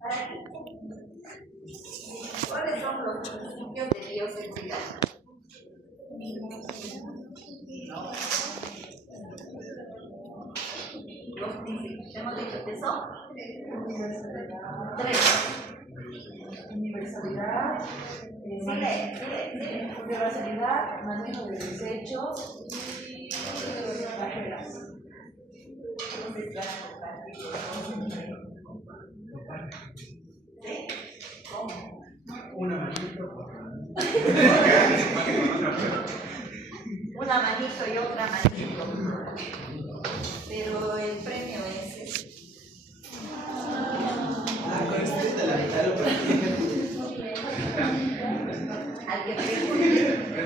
¿Para qué? ¿Cuáles son los principios de bioseguridad? Los principios, hemos dicho que son tres. Universalidad, universalidad, manejo de desechos y barreras. ¿Sí? ¿Cómo? Una manito. Una manito y otra manito. Pero el premio es ese. Con este de la mitad lo practican. Al que pregunte,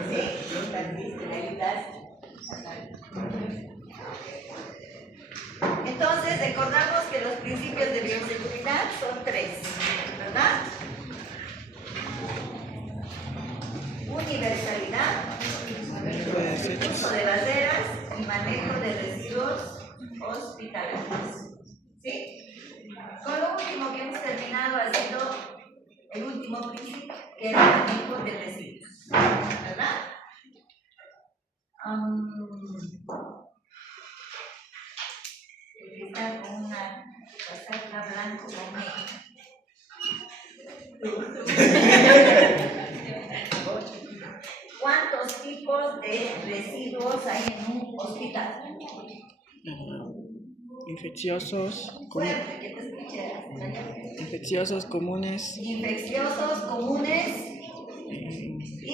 ¿sí? Lo partiste, le ayudaste. Entonces, recordamos que los principios de bioseguridad son tres, ¿verdad? Universalidad, uso de barreras y manejo de residuos hospitalarios. ¿Sí? Con lo último que hemos terminado ha sido el último principio, que era el manejo de residuos, ¿verdad? Está con una casaca blanco con negro. ¿Cuántos tipos de residuos hay en un hospital? Infecciosos, Fuerte, que te escuché. infecciosos comunes, Infecciosos, comunes y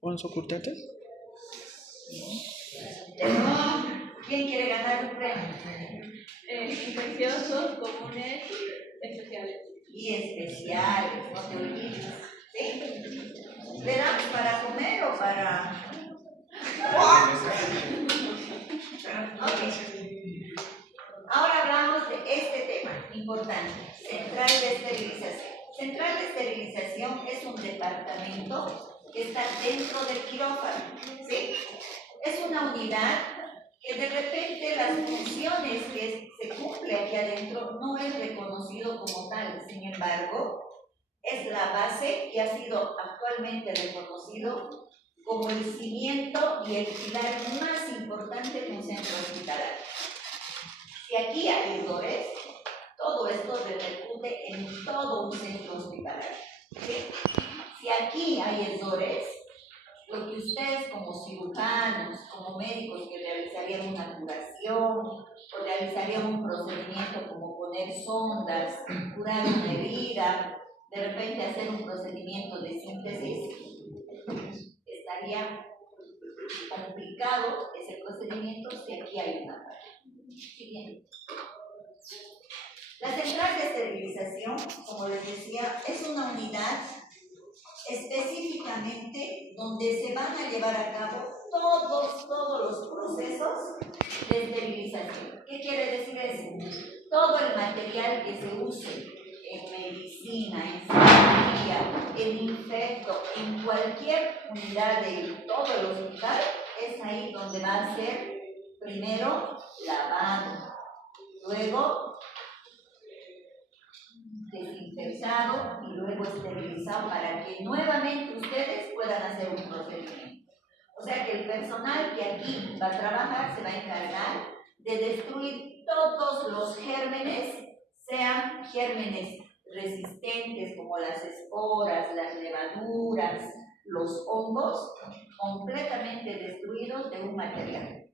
punzocortantes. ¿Quién quiere ganar un premio? Infecciosos, comunes, especiales. Y especiales, no te olvides. ¿Sí? ¿Le damos para comer o para...? Ok. Ahora hablamos de este tema importante, central de esterilización. Central de esterilización es un departamento que está dentro del quirófano, ¿sí? Es una unidad que de repente las funciones que se cumple aquí adentro no es reconocido como tal, sin embargo, es la base y ha sido actualmente reconocido como el cimiento y el pilar más importante de un centro hospitalario. Si aquí hay errores, todo esto repercute en todo un centro hospitalario. ¿Sí? Si aquí hay errores, lo que ustedes como cirujanos, como médicos que realizarían una curación o realizarían un procedimiento como poner sondas, curar una herida, de repente hacer un procedimiento de síntesis, estaría complicado ese procedimiento si aquí hay una falla. Siguiente. La central de esterilización, como les decía, es una unidad específicamente donde se van a llevar a cabo todos los procesos de esterilización. ¿Qué quiere decir eso? Todo el material que se use en medicina, en cirugía, en infecto, en cualquier unidad de todo el hospital, es ahí donde va a ser primero lavado, luego desinfectado y luego esterilizado para que nuevamente ustedes puedan hacer un procedimiento. O sea que el personal que aquí va a trabajar se va a encargar de destruir todos los gérmenes, sean gérmenes resistentes como las esporas, las levaduras, los hongos, completamente destruidos de un material.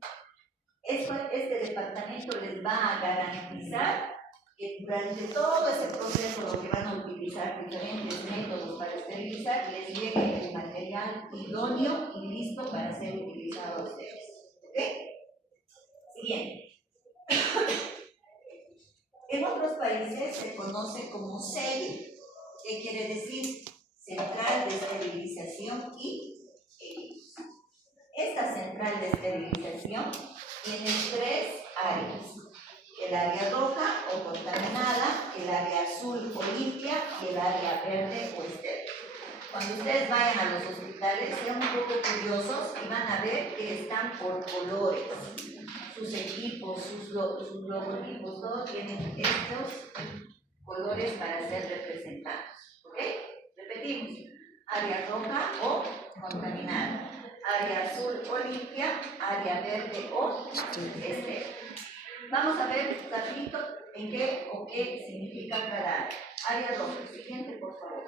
Este departamento les va a garantizar que durante todo ese proceso lo que van a utilizar diferentes métodos para esterilizar, les llegue el material idóneo y listo para ser utilizado a ustedes. ¿Ok? Siguiente. En otros países se conoce como CEI, que quiere decir Central de Esterilización y Heridos. Esta central de esterilización tiene tres áreas: el área roja o contaminada, el área azul o limpia y el área verde o estéril. Cuando ustedes vayan a los hospitales, sean un poco curiosos y van a ver que están por colores. Sus equipos, sus logotipos, todos tienen estos colores para ser representados. ¿Ok? Repetimos. Área roja o contaminada. Área azul o limpia. Área verde o estéril. Vamos a ver, Carlito, en qué o qué significa cada área. Área roja. Siguiente, por favor.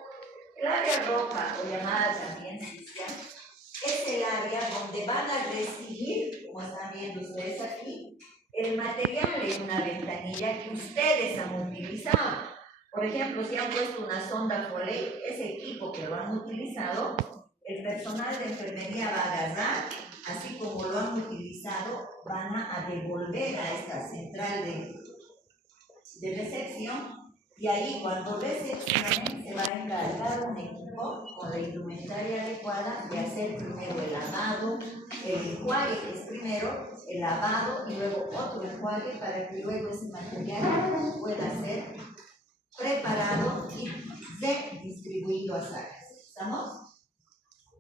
El área roja, o llamada también sucia, es el área donde van a recibir, como están viendo ustedes aquí, el material en una ventanilla que ustedes han utilizado. Por ejemplo, si han puesto una sonda Foley, ese equipo que lo han utilizado, el personal de enfermería va a agarrar, así como lo han utilizado, van a devolver a esta central de recepción, y ahí cuando recepcionen se va a encargar un equipo con la indumentaria adecuada de hacer primero el lavado, el enjuague, que es primero el lavado y luego otro enjuague para que luego ese material pueda ser preparado y distribuido a sacas. ¿Estamos?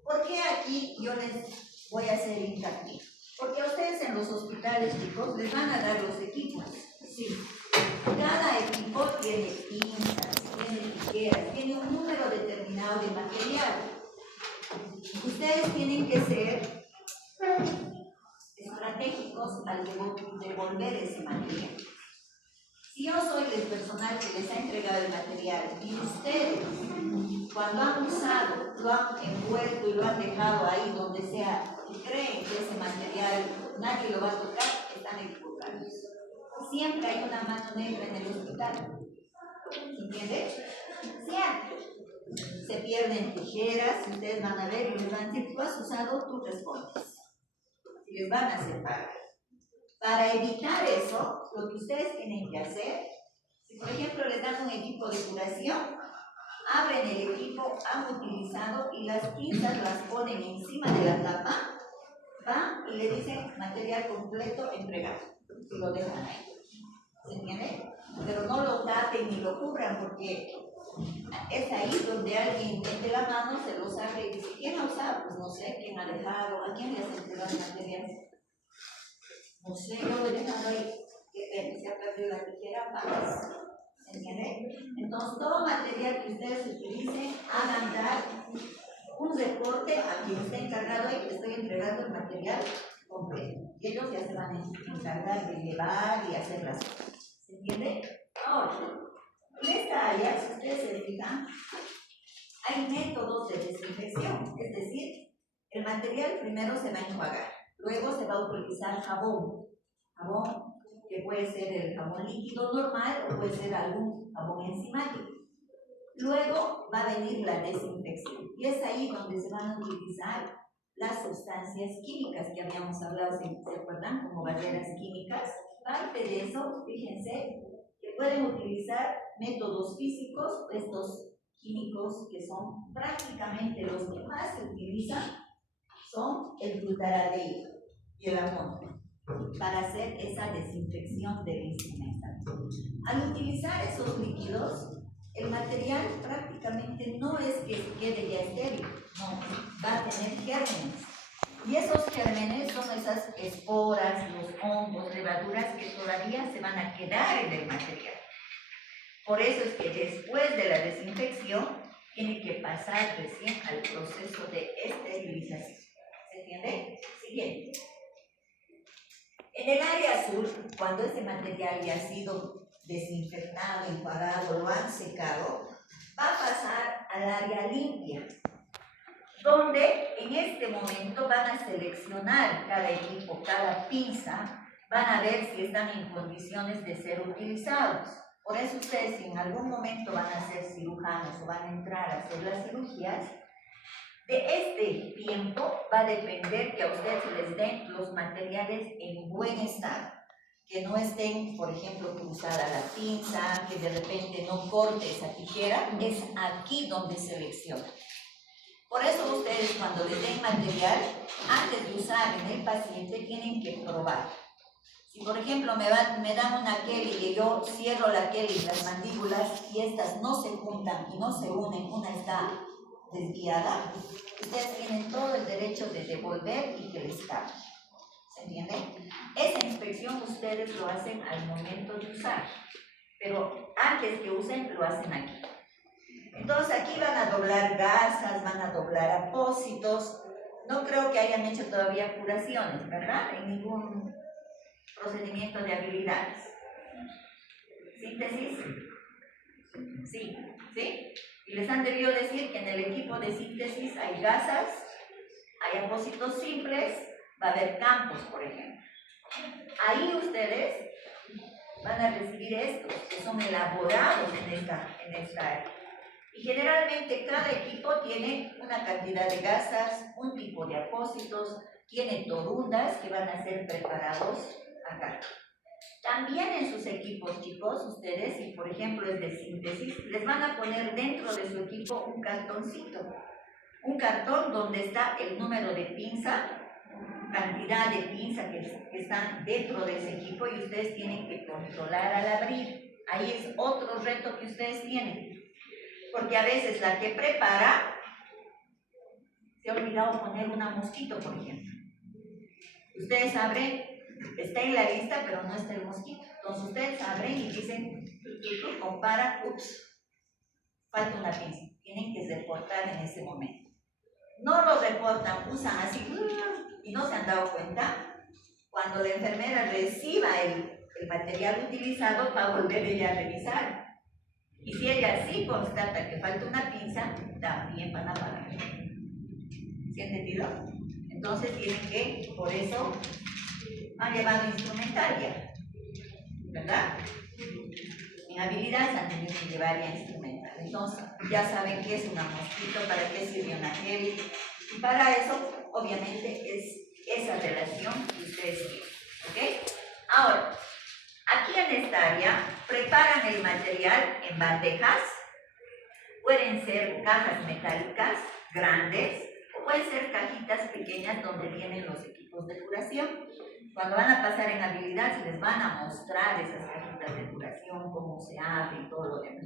¿Por qué aquí yo les voy a hacer hincapié? Porque a ustedes en los hospitales, chicos, les van a dar los equipos. Sí. Cada equipo tiene pinzas, tiene tijeras, tiene un número determinado de material. Ustedes tienen que ser estratégicos al devolver ese material. Si yo soy el personal que les ha entregado el material y ustedes, cuando han usado, lo han envuelto y lo han dejado ahí donde sea y creen que ese material nadie lo va a tocar, están equivocados. Siempre hay una mano negra en el hospital. ¿Entiendes? Siempre. Se pierden tijeras, ustedes van a ver y les van a decir, tú has usado, tú respondes. Y les van a hacer pagar. Para evitar eso, lo que ustedes tienen que hacer, si por ejemplo les dan un equipo de curación, abren el equipo, han utilizado y las pinzas las ponen encima de la tapa, van y le dicen material completo entregado y lo dejan ahí. ¿Se entiende? Pero no lo tapen ni lo cubran porque es ahí donde alguien mete la mano, se lo saca y dice, ¿quién ha usado? Pues no sé, ¿quién ha dejado? ¿A quién le has entregado el material? No sé, yo lo he dejado ahí, que se ha perdido la tijera, paz. ¿Se entiende? Entonces, todo material que ustedes utilicen, hagan dar un reporte a quien esté encargado y que estoy entregando el material completo. Y ellos ya se van a encargar de llevar y hacer las cosas. ¿Se entiende? Ahora, en esta área, si ustedes se fijan, hay métodos de desinfección. Es decir, el material primero se va a enjuagar. Luego se va a utilizar jabón que puede ser el jabón líquido normal o puede ser algún jabón enzimático. Luego va a venir la desinfección y es ahí donde se van a utilizar las sustancias químicas que habíamos hablado, ¿se acuerdan? Como barreras químicas. Parte de eso, fíjense, que pueden utilizar métodos físicos, estos químicos que son prácticamente los que más se utilizan, son el glutaradeído y el amonio para hacer esa desinfección del instrumento. Al utilizar esos líquidos, el material prácticamente no es que quede ya estéril, no, va a tener gérmenes. Y esos gérmenes son esas esporas, los hongos, levaduras que todavía se van a quedar en el material. Por eso es que después de la desinfección, tiene que pasar recién al proceso de esterilización. ¿Se entiende? Siguiente. En el área azul, cuando este material ya ha sido desinfectado, enjuagado, lo han secado, va a pasar al área limpia, donde en este momento van a seleccionar cada equipo, cada pinza, van a ver si están en condiciones de ser utilizados. Por eso ustedes, si en algún momento van a ser cirujanos o van a entrar a hacer las cirugías, de este tiempo va a depender que a ustedes les den los materiales en buen estado, que no estén, por ejemplo, cruzada la pinza, que de repente no corte esa tijera, es aquí donde seleccionan. Por eso ustedes cuando les den material, antes de usar en el paciente, tienen que probar. Si por ejemplo me dan una Kelly y yo cierro la Kelly, las mandíbulas, y estas no se juntan y no se unen, una está desviada, ustedes tienen todo el derecho de devolver y que les cambie. ¿Se entiende? Esa inspección ustedes lo hacen al momento de usar, pero antes empaques que usen lo hacen aquí. Entonces aquí van a doblar gasas, van a doblar apósitos. No creo que hayan hecho todavía curaciones, ¿verdad? En ningún procedimiento de habilidades. ¿Síntesis? Sí, ¿sí? Y les han debido decir que en el equipo de síntesis hay gasas, hay apósitos simples, va a haber campos, por ejemplo. Ahí ustedes van a recibir estos, que son elaborados en esta área. Y generalmente cada equipo tiene una cantidad de gasas, un tipo de apósitos, tiene torundas que van a ser preparados acá. También en sus equipos, chicos, ustedes, si por ejemplo es de síntesis, les van a poner dentro de su equipo un cartoncito. Un cartón donde está el número de pinza, cantidad de pinza que están dentro de ese equipo y ustedes tienen que controlar al abrir. Ahí es otro reto que ustedes tienen. Porque a veces la que prepara se ha olvidado poner una mosquito, por ejemplo. Ustedes abren, está en la lista, pero no está el mosquito. Entonces ustedes abren y dicen, compara, ups, falta una pinza. Tienen que reportar en ese momento. No lo reportan, usan así y no se han dado cuenta. Cuando la enfermera reciba el material utilizado, va a volver ella a revisar. Y si ella sí constata que falta una pinza, también van a pagar. ¿Sí entendido? Entonces tienen que, por eso, han llevado instrumentaria, ¿verdad? En habilidades han tenido que llevar ya instrumentaria. Entonces ya saben qué es una mosquito, para qué sirve una gel. Y para eso, obviamente, es esa relación que ustedes tienen. ¿Ok? Ahora, aquí en esta área preparan el material en bandejas, pueden ser cajas metálicas grandes o pueden ser cajitas pequeñas donde vienen los equipos de curación. Cuando van a pasar en habilidades les van a mostrar esas cajitas de curación, cómo se abre y todo lo demás.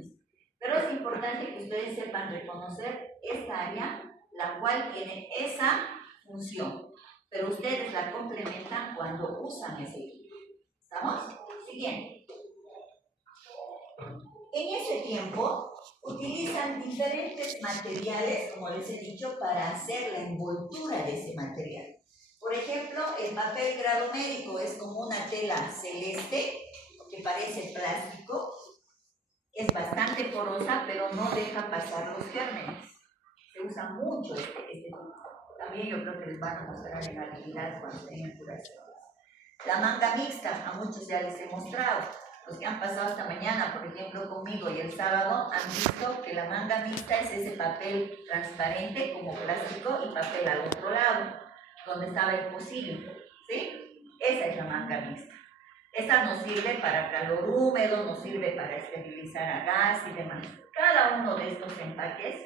Pero es importante que ustedes sepan reconocer esta área, la cual tiene esa función, pero ustedes la complementan cuando usan ese equipo. ¿Estamos? Siguiente. En ese tiempo utilizan diferentes materiales, como les he dicho, para hacer la envoltura de ese material. Por ejemplo, el papel grado médico es como una tela celeste que parece plástico, es bastante porosa, pero no deja pasar los gérmenes. Se usa mucho este tipo. También yo creo que les van a mostrar en habilidades cuando tengan curaciones. La manga mixta, a muchos ya les he mostrado. Los que han pasado esta mañana, por ejemplo, conmigo y el sábado, han visto que la manga mixta es ese papel transparente como plástico y papel al otro lado, donde estaba el pocillo, ¿sí? Esa es la manga mixta. Esta nos sirve para calor húmedo, nos sirve para esterilizar a gas y demás. Cada uno de estos empaques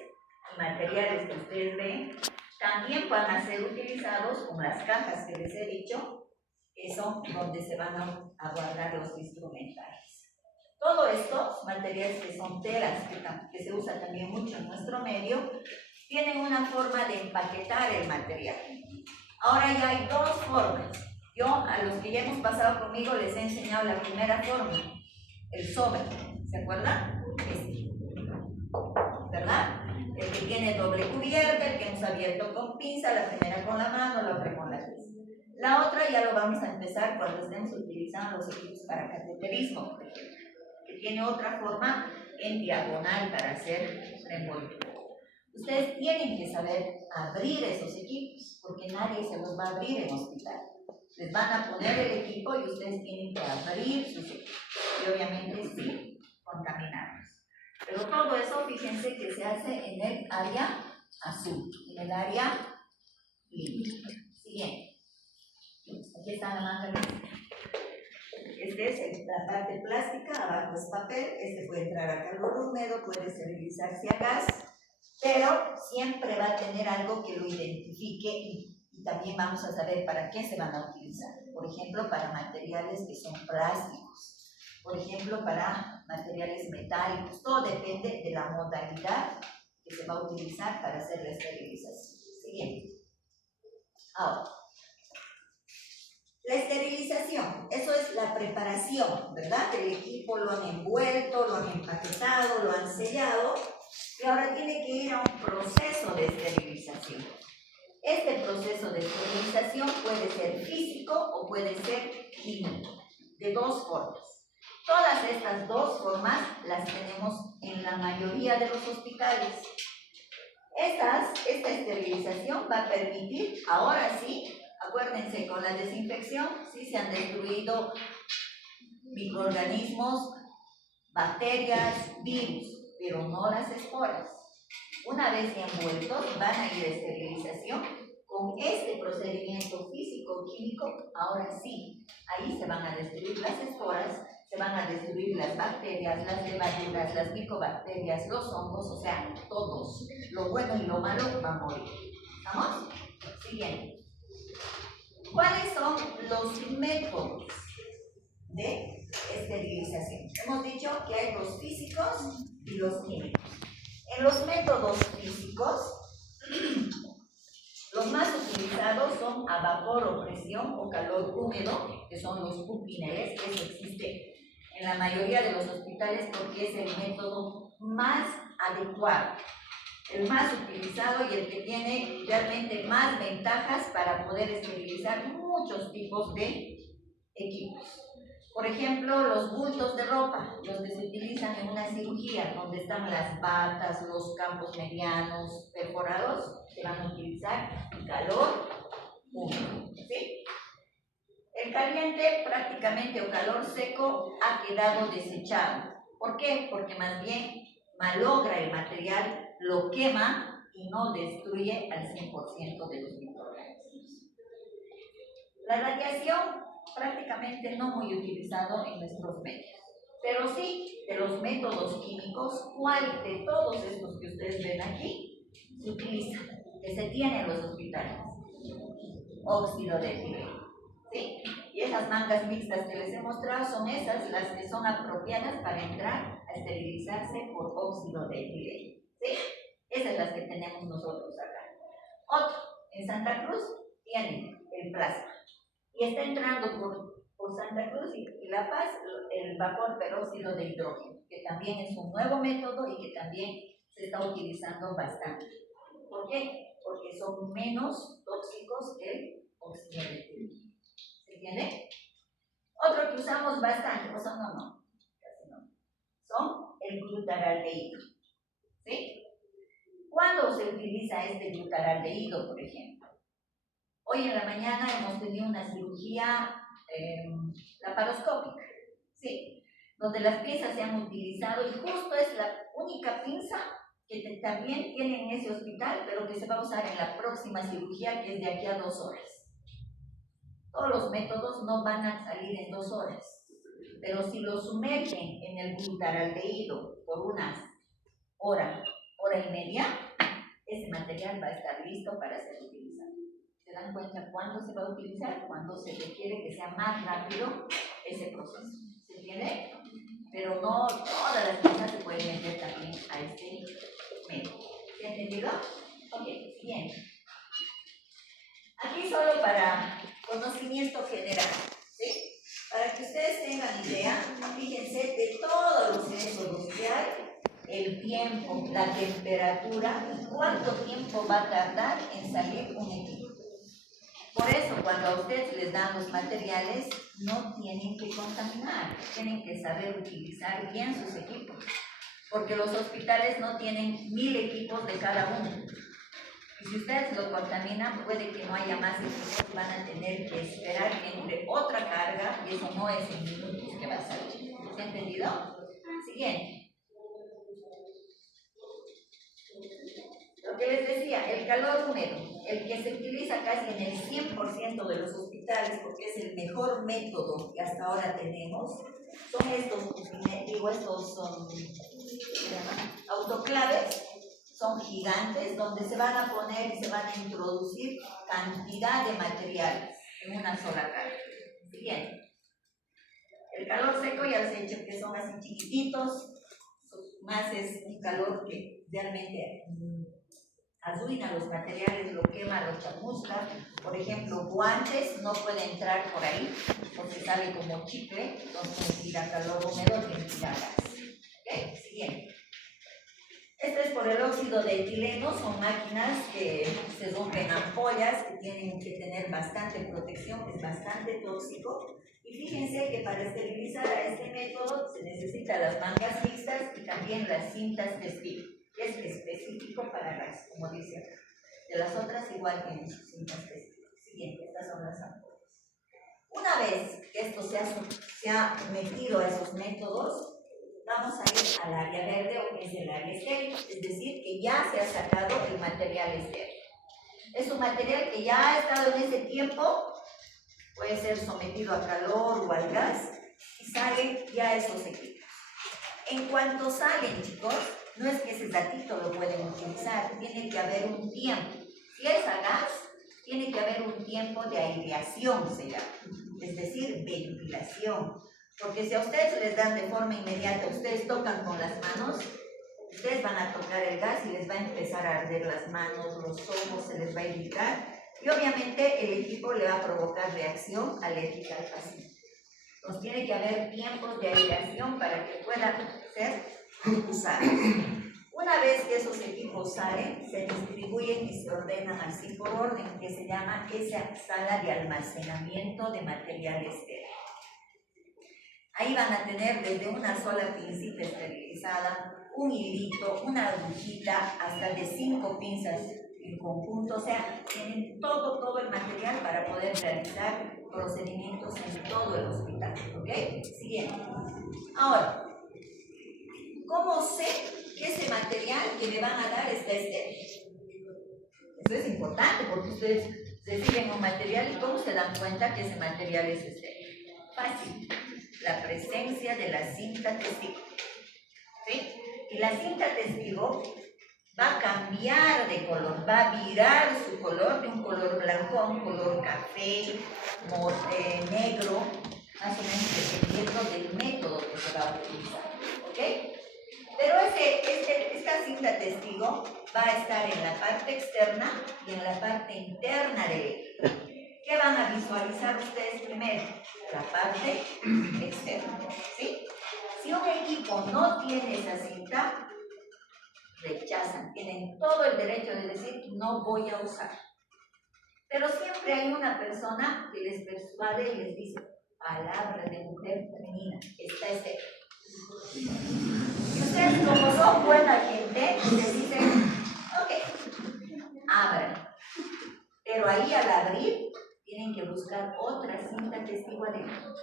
y materiales que ustedes ven también van a ser utilizados con las cajas que les he dicho, que son donde se van a guardar los instrumentales. Todos estos materiales que son telas, que se usa también mucho en nuestro medio, tienen una forma de empaquetar el material. Ahora ya hay dos formas. Yo, a los que ya hemos pasado conmigo, les he enseñado la primera forma, el sobre. ¿Se acuerdan? Este. ¿Verdad? El que tiene doble cubierta, el que hemos abierto con pinza, la primera con la mano, la otra con la pinza. La otra ya lo vamos a empezar cuando estemos utilizando los equipos para cateterismo, que tiene otra forma en diagonal para hacer la envoltura. Ustedes tienen que saber abrir esos equipos, porque nadie se los va a abrir en hospital. Les van a poner el equipo y ustedes tienen que abrir sus equipos. Y obviamente sin contaminarlos. Pero todo eso, fíjense que se hace en el área azul, en el área limpia. Siguiente. Aquí está la manga mixta. Este es la parte plástica, abajo es papel, este puede entrar a calor húmedo, puede esterilizarse a gas, pero siempre va a tener algo que lo identifique y también vamos a saber para qué se van a utilizar. Por ejemplo, para materiales que son plásticos, por ejemplo, para materiales metálicos, todo depende de la modalidad que se va a utilizar para hacer la esterilización. Siguiente. Ahora, la esterilización, eso es la preparación, ¿verdad? El equipo lo han envuelto, lo han empaquetado. proceso de esterilización puede ser físico o puede ser químico, de dos formas. Todas estas dos formas las tenemos en la mayoría de los hospitales. Esta esterilización va a permitir, ahora sí, acuérdense, con la desinfección sí se han destruido microorganismos, bacterias, virus, pero no las esporas. Una vez envueltos, van a ir a esterilización. Con este procedimiento físico-químico, ahora sí, ahí se van a destruir las esporas, se van a destruir las bacterias, las levaduras, las micobacterias, los hongos, o sea, todos. Lo bueno y lo malo va a morir. ¿Estamos? Siguiente. ¿Cuáles son los métodos de esterilización? Hemos dicho que hay los físicos y los químicos. En los métodos físicos, los más utilizados son a vapor o presión o calor húmedo, que son los pupineles, que eso existe en la mayoría de los hospitales porque es el método más adecuado, el más utilizado y el que tiene realmente más ventajas para poder esterilizar muchos tipos de equipos. Por ejemplo, los bultos de ropa, los que se utilizan en una cirugía, donde están las batas, los campos medianos perforados, se van a utilizar calor húmedo, ¿sí? El caliente prácticamente o calor seco ha quedado desechado. ¿Por qué? Porque más bien malogra el material, lo quema y no destruye al 100% de los microorganismos. La radiación prácticamente no muy utilizado en nuestros medios, pero sí de los métodos químicos, ¿cuál de todos estos que ustedes ven aquí se utiliza? Que se tiene en los hospitales. Óxido de etileno, ¿sí? Y esas mangas mixtas que les he mostrado son esas las que son apropiadas para entrar a esterilizarse por óxido de etileno, ¿sí? Esas son las que tenemos nosotros acá. Otro, en Santa Cruz tienen el plasma. Y está entrando por Santa Cruz y La Paz el vapor peróxido de hidrógeno, que también es un nuevo método y que también se está utilizando bastante. ¿Por qué? Porque son menos tóxicos que el óxido de etileno. ¿Se entiende? Otro que usamos bastante, o sea, casi no, son el glutaraldehído. ¿Sí? ¿Cuándo se utiliza este glutaraldehído, por ejemplo? Hoy en la mañana hemos tenido una cirugía laparoscópica, ¿sí? Donde las pinzas se han utilizado y justo es la única pinza que también tienen en ese hospital, pero que se va a usar en la próxima cirugía, que es de aquí a 2 horas. Todos los métodos no van a salir en 2 horas, pero si lo sumergen en el glutaraldehído por unas hora y media, ese material va a estar listo para ser utilizado. ¿Se dan cuenta cuándo se va a utilizar? Cuando se requiere que sea más rápido ese proceso. ¿Se entiende? Pero no todas las cosas se pueden meter también a este método. ¿Se ha entendido? Ok, bien. Aquí solo para conocimiento general, ¿sí? Para que ustedes tengan idea, fíjense de todos los métodos que hay, el tiempo, la temperatura y cuánto tiempo va a tardar en salir un equipo. Por eso, cuando a ustedes les dan los materiales, no tienen que contaminar, tienen que saber utilizar bien sus equipos, porque los hospitales no tienen 1000 equipos de cada uno. Y si ustedes lo contaminan, puede que no haya más equipos, van a tener que esperar que entre otra carga, y eso no es en minutos que va a salir. ¿Se ha entendido? Siguiente. Lo que les decía, el calor húmedo, el que se utiliza casi en el 100% de los hospitales, porque es el mejor método que hasta ahora tenemos, son estos autoclaves, son gigantes, donde se van a poner y se van a introducir cantidad de materiales en una sola carga. Siguiente. El calor seco ya les he dicho que son así chiquititos, más es un calor que realmente arruina los materiales, lo quema, lo chamusca. Por ejemplo, guantes no puede entrar por ahí porque sale como chicle, entonces si da calor húmedo tiene que ir a gas. ¿Ok? Siguiente. Este es por el óxido Dióxido de etileno son máquinas que se rompen ampollas, que tienen que tener bastante protección, es bastante tóxico. Y fíjense que para esterilizar a este método se necesitan las mangas mixtas y también las cintas testigo. Es específico para gas, como dice acá. De las otras igual tienen sus cintas testigo. Siguiente, estas son las ampollas. Una vez que esto se ha metido a esos métodos, vamos a ir al área verde, o que es el área estéril, es decir, que ya se ha sacado el material estéril. Es un material que ya ha estado en ese tiempo, puede ser sometido a calor o al gas, y salen ya esos equipos. En cuanto salen, chicos, no es que ese ratito lo pueden utilizar, tiene que haber un tiempo. Si es a gas, tiene que haber un tiempo de aireación, se llama, es decir, ventilación. Porque si a ustedes les dan de forma inmediata, ustedes tocan con las manos, ustedes van a tocar el gas y les va a empezar a arder las manos, los ojos, se les va a irritar y obviamente el equipo le va a provocar reacción alérgica al paciente. Entonces tiene que haber tiempos de aireación para que puedan ser usados. Una vez que esos equipos salen, se distribuyen y se ordenan así por orden, que se llama esa sala de almacenamiento de material estéril. Ahí van a tener desde una sola pincita esterilizada, un hilito, una agujita, hasta de 5 pinzas en conjunto. O sea, tienen todo el material para poder realizar procedimientos en todo el hospital. ¿Ok? Siguiente. Ahora, ¿cómo sé que ese material que me van a dar está estéril? Eso es importante porque ustedes reciben un material y ¿cómo se dan cuenta que ese material es estéril? Fácil. La presencia de la cinta testigo. ¿Sí? Y la cinta testigo va a cambiar de color, va a virar su color de un color blanco a un color café, negro, más o menos dependiendo del método que se va a utilizar. ¿Ok? Pero esta cinta testigo va a estar en la parte externa y en la parte interna del equipo. ¿Qué van a visualizar ustedes primero? La parte externa, ¿sí? Si un equipo no tiene esa cinta, rechazan, tienen todo el derecho de decir no voy a usar. Pero siempre hay una persona que les persuade y les dice, palabra de mujer femenina, está estéril. Y ustedes como son buena gente, les dicen, ok, abran. Pero ahí al abrir, tienen que buscar otra cinta testigo adentro.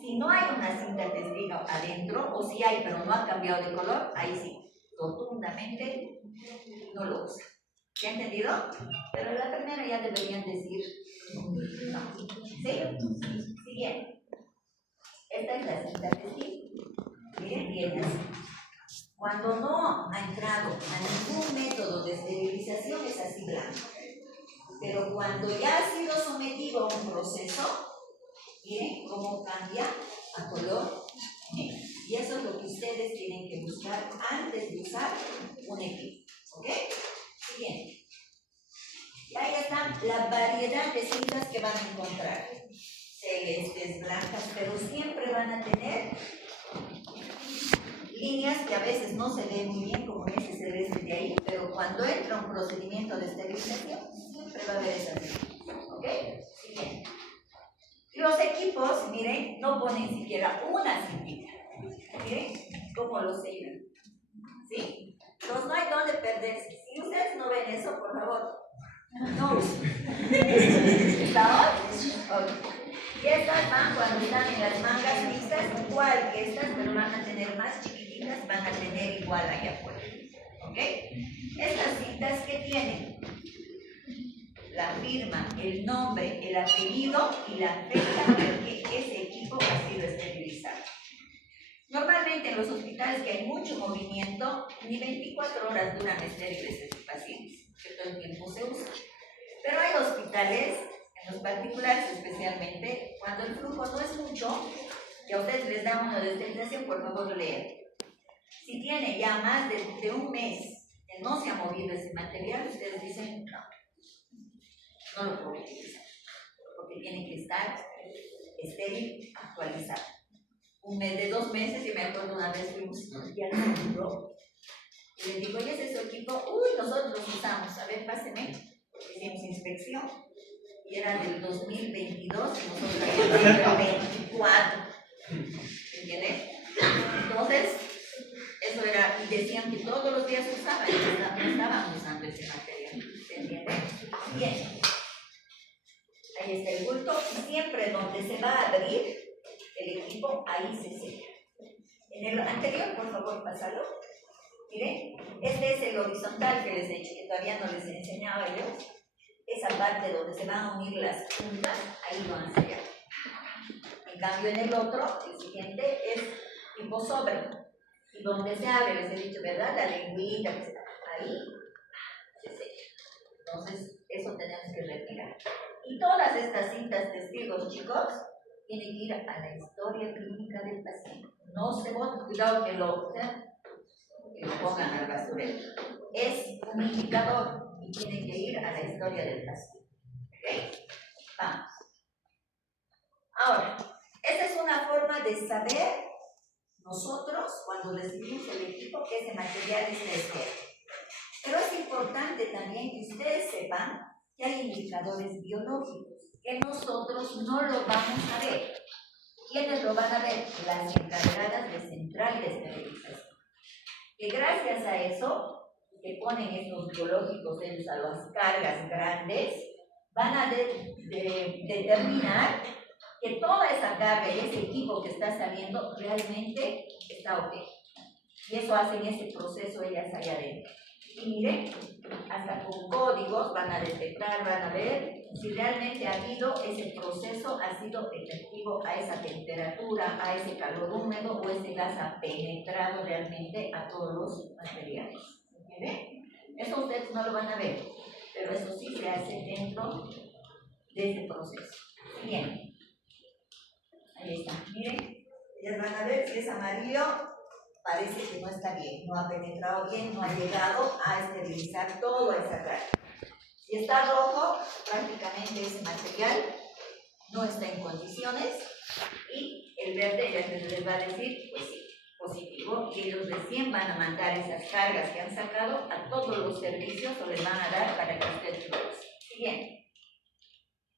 Si no hay una cinta testigo adentro, o si hay pero no ha cambiado de color, ahí sí, rotundamente no lo usa. ¿Se ha entendido? Pero en la primera ya deberían decir no. ¿Sí? Siguiente. Esta es la cinta testigo. Miren bien así. Cuando no ha entrado a ningún método de esterilización es así blanco. Pero cuando ya ha sido sometido a un proceso, miren cómo cambia a color negro. Y eso es lo que ustedes tienen que buscar antes de usar un equipo. ¿Ok? Siguiente. Y ahí están la variedad de cintas que van a encontrar. Celestes, blancas, pero siempre van a tener líneas que a veces no se ven muy bien, como ese celeste de ahí, pero cuando entra un procedimiento de esterilización, siempre va a haber esas líneas. ¿Ok? Siguiente. Los equipos, miren, no ponen siquiera una cintita. Miren cómo lo sellan. ¿Sí? Entonces no hay dónde perderse. Si ustedes no ven eso, por favor, no usen. ¿Estamos? Ok. Y estas van cuando están en las mangas mixtas, igual que estas, pero van a tener más chiquititas, van a tener igual allá afuera. ¿Ok? Estas cintas que tienen la firma, el nombre, el apellido y la fecha en que ese equipo ha sido esterilizado. Normalmente en los hospitales que hay mucho movimiento, ni 24 horas duran estériles estos pacientes, que todo el tiempo se usa. Pero hay hospitales, en los particulares especialmente, cuando el flujo no es mucho, y a ustedes les da uno de esterilización, por favor lean. Si tiene ya más de un mes que no se ha movido ese material, ustedes dicen no lo puedo utilizar, porque tiene que estar estéril, actualizado. Un mes de 2 meses, y me acuerdo una vez fuimos ya al seguro, Y le digo, oye, ese es su equipo. Uy, nosotros los usamos. A ver, páseme. Hicimos inspección. Y era del 2022 y nosotros era del 2024. ¿Entiendes? Entonces, eso era, y decían que todos los días usaban, y no estaban usando ese material. ¿Entiendes? Bien. Ahí está el bulto, y siempre donde se va a abrir el equipo, ahí se sella. En el anterior, por favor, pásalo. Miren, este es el horizontal que les he dicho, que todavía no les enseñaba yo. Esa parte donde se van a unir las puntas, ahí lo han sellado. En cambio, en el otro, el siguiente, es tipo sobre. Y donde se abre, les he dicho, ¿verdad? La lengüita, ahí se sella. Entonces, eso tenemos que retirar. Y todas estas cintas testigos, chicos, tienen que ir a la historia clínica del paciente. No se boten, cuidado que lo pongan al basurero. Es un indicador y tiene que ir a la historia del paciente. ¿Ok? Vamos. Ahora, esta es una forma de saber nosotros, cuando recibimos el equipo, que ese material es estéril. Pero es importante también que ustedes sepan que hay indicadores biológicos que nosotros no lo vamos a ver. ¿Quiénes lo van a ver? Las encargadas de central de esterilización. Que gracias a eso, que ponen estos biológicos ellos a las cargas grandes, van a determinar que toda esa carga y ese equipo que está saliendo realmente está ok. Y eso hacen ese proceso ellas allá adentro. Y miren, hasta con códigos van a detectar, van a ver si realmente ha habido ese proceso, ha sido efectivo a esa temperatura, a ese calor húmedo o ese gas ha penetrado realmente a todos los materiales. ¿Entienden? Eso ustedes no lo van a ver, pero eso sí se hace dentro de ese proceso. Bien, ahí está, miren, ellas van a ver si es amarillo. Parece que no está bien, no ha penetrado bien, no ha llegado a esterilizar toda esa carga. Si está rojo, prácticamente ese material no está en condiciones y el verde ya les va a decir, pues sí, positivo, y ellos recién van a mandar esas cargas que han sacado a todos los servicios o les van a dar para que ustedes lo usen. Bien.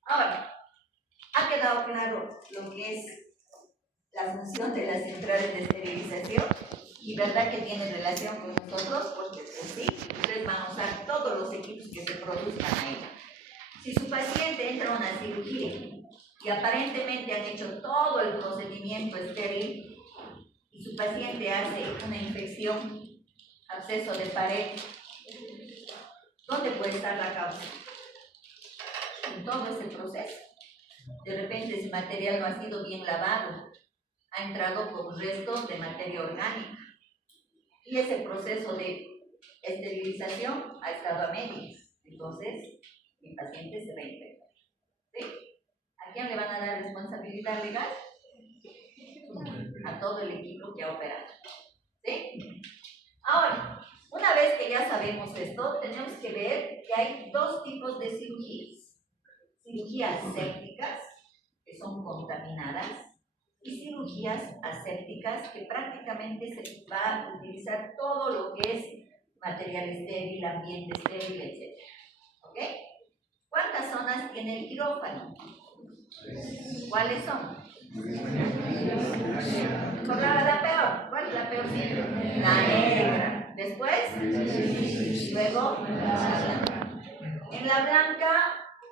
Ahora, ha quedado claro lo que es la función de las centrales de esterilización. Y verdad que tiene relación con nosotros, porque pues sí, ustedes van a usar todos los equipos que se produzcan ahí. Si su paciente entra a una cirugía y aparentemente han hecho todo el procedimiento estéril y su paciente hace una infección, absceso de pared, ¿dónde puede estar la causa? En todo ese proceso. De repente ese material no ha sido bien lavado, ha entrado con restos de materia orgánica. Y ese proceso de esterilización ha estado a medias. Entonces, mi paciente se va a infectar. ¿Sí? ¿A quién le van a dar responsabilidad legal? A todo el equipo que ha operado. ¿Sí? Ahora, una vez que ya sabemos esto, tenemos que ver que hay dos tipos de cirugías. Cirugías sépticas, que son contaminadas, y cirugías asépticas, que prácticamente se va a utilizar todo lo que es material estéril, ambiente estéril, etc. ¿Ok? ¿Cuántas zonas tiene el quirófano? ¿Cuáles son? Por la peor. ¿Cuál es la peor? La negra. Después, luego, la blanca. En la blanca,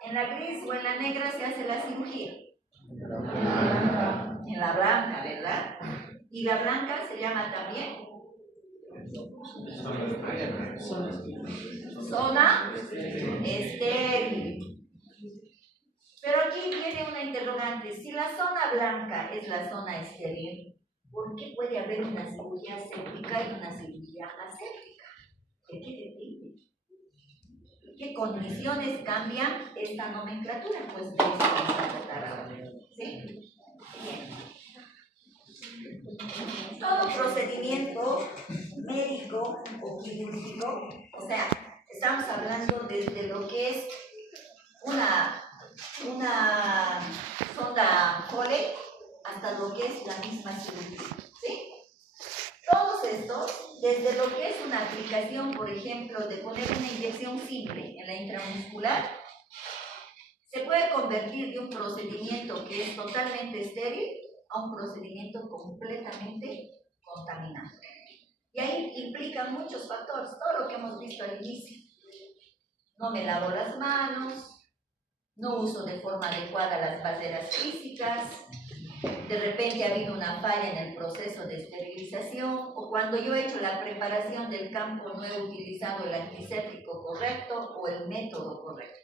en la gris o en la negra se hace la cirugía. En la blanca, ¿verdad? Y la blanca se llama también zona estéril. Pero aquí viene una interrogante. Si la zona blanca es la zona estéril, ¿por qué puede haber una cirugía séptica y una cirugía aséptica? ¿De qué depende? ¿Qué condiciones cambian esta nomenclatura? Pues de eso vamos a tratar ahora. ¿Sí? Bien. Todo procedimiento médico o quirúrgico, o sea, estamos hablando desde lo que es una sonda Foley hasta lo que es la misma cirugía, ¿sí? Todos estos desde lo que es una aplicación, por ejemplo, de poner una inyección simple en la intramuscular, se puede convertir de un procedimiento que es totalmente estéril a un procedimiento completamente contaminado. Y ahí implica muchos factores, todo lo que hemos visto al inicio. No me lavo las manos, no uso de forma adecuada las barreras físicas, de repente ha habido una falla en el proceso de esterilización, o cuando yo he hecho la preparación del campo no he utilizado el antiséptico correcto o el método correcto.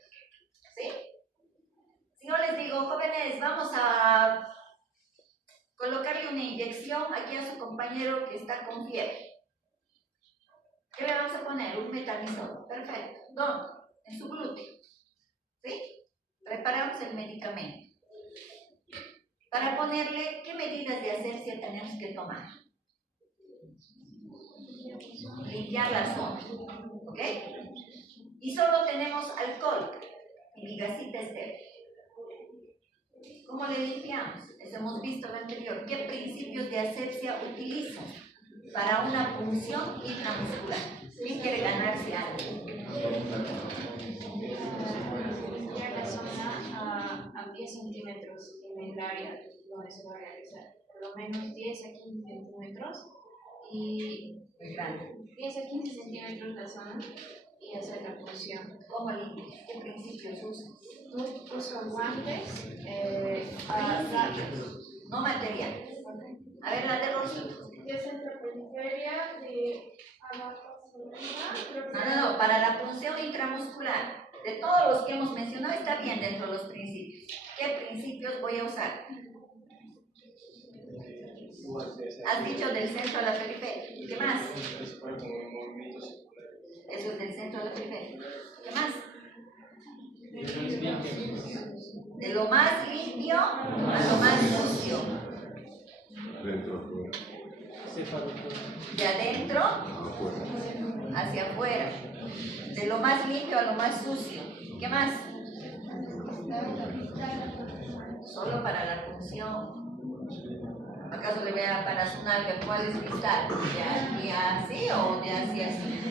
¿Sí? Si yo les digo, jóvenes, vamos a colocarle una inyección aquí a su compañero que está con fiebre. ¿Qué le vamos a poner? Un metamizol. Perfecto. ¿Dónde? En su glúteo. ¿Sí? Preparamos el medicamento. Para ponerle, ¿qué medidas de asepsia tenemos que tomar? Limpiar la zona. ¿Ok? Y solo tenemos alcohol y migacita estéril. ¿Cómo le limpiamos? Eso hemos visto lo anterior. ¿Qué principios de asepsia utilizo para una punción intramuscular? ¿Quién quiere ganarse algo? Limpiar la zona a 10 centímetros en el área donde se va a realizar. Por lo menos 10 a 15 centímetros y Muy grande. 10 a 15 centímetros la zona y hacer la punción. ¿Cómo limpias? ¿Qué principios usas? Uso guantes, No material. A ver, la de Rosito. De centroperiferia, de abajo No, para la punción intramuscular, de todos los que hemos mencionado, está bien dentro de los principios. ¿Qué principios voy a usar? Has dicho del centro a la periferia. ¿Qué más? Eso es del centro a la periferia. ¿Qué más? De lo más limpio a lo más sucio. De adentro hacia afuera. De lo más limpio a lo más sucio. ¿Qué más? Solo para la punción. ¿Acaso le voy a para su nalga cuál es cristal? ¿De aquí así o de así así?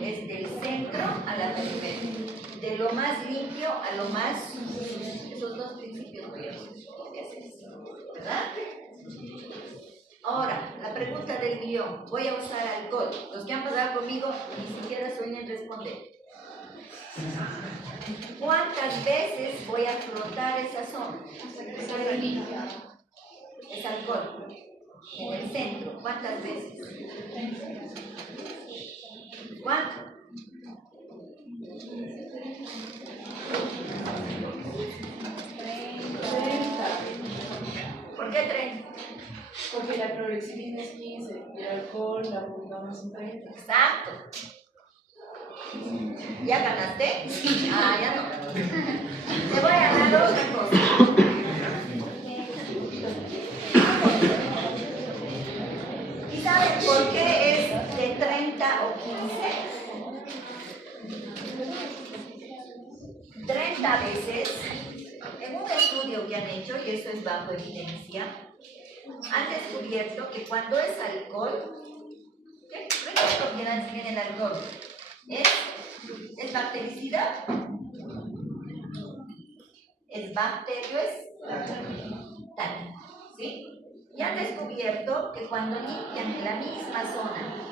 Es del centro a la periferia. De lo más limpio a lo más sucio. Esos dos principios voy a hacer. ¿Verdad? Ahora, la pregunta del millón. Voy a usar alcohol. Los que han pasado conmigo ni siquiera suelen responder. ¿Cuántas veces voy a frotar esa zona? hasta que salga limpia. Es alcohol. En el centro. ¿Cuántas veces? ¿Cuánto? ¿Por qué 30? Porque la clorexidina es 15 y el alcohol la apuntamos en 30. Exacto. ¿Ya ganaste? Ah, ya no. Te voy a dar otra cosa. ¿Y saben por qué es de 30 o 15? 30 veces, en un estudio que han hecho, y esto es bajo evidencia, han descubierto que cuando es alcohol, ¿qué propiedades tiene el alcohol? ¿Es bactericida? ¿Es bacterioestático? ¿Sí? Y han descubierto que cuando limpian en la misma zona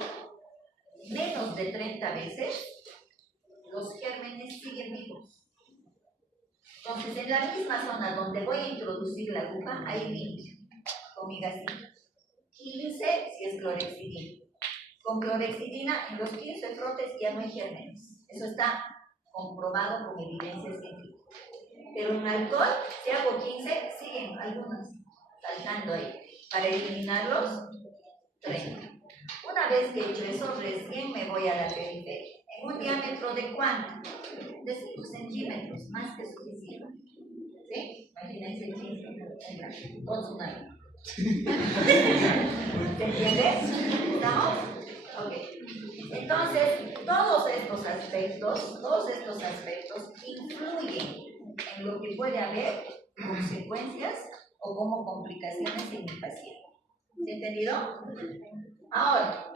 menos de 30 veces, los gérmenes siguen vivos. Entonces, en la misma zona donde voy a introducir la aguja, ahí limpio, con mi gasito. 15 si es clorexidina. Con clorexidina, en los 15 frotes ya no hay gérmenes. Eso está comprobado con evidencia científica. Pero en alcohol, si hago 15, siguen algunos saltando ahí. Para eliminarlos, 30. Una vez que he hecho eso, recién me voy a la periferia. ¿En un diámetro de cuánto? De 5 centímetros, más que suficiente. ¿Sí? Imagínense 15 con una. ¿Se entiende? ¿Estamos? Ok. Entonces, todos estos aspectos influyen en lo que puede haber consecuencias o como complicaciones en mi paciente. ¿Se ha entendido? Ahora,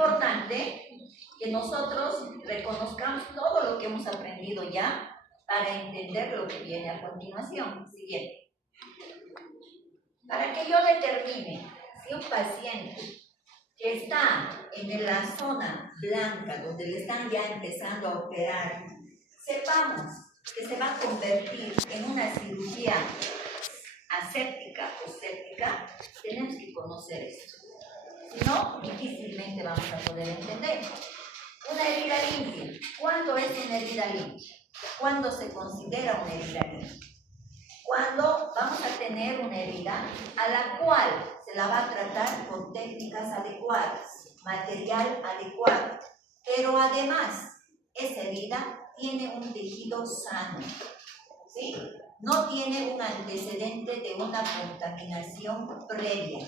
importante que nosotros reconozcamos todo lo que hemos aprendido ya para entender lo que viene a continuación. Siguiente. Para que yo determine si un paciente que está en la zona blanca, donde le están ya empezando a operar, sepamos que se va a convertir en una cirugía aséptica o séptica, tenemos que conocer esto. Si no, difícilmente vamos a poder entender. Una herida limpia. ¿Cuándo es una herida limpia? ¿Cuándo se considera una herida limpia? Cuando vamos a tener una herida a la cual se la va a tratar con técnicas adecuadas, material adecuado, pero además esa herida tiene un tejido sano, ¿sí? No tiene un antecedente de una contaminación previa.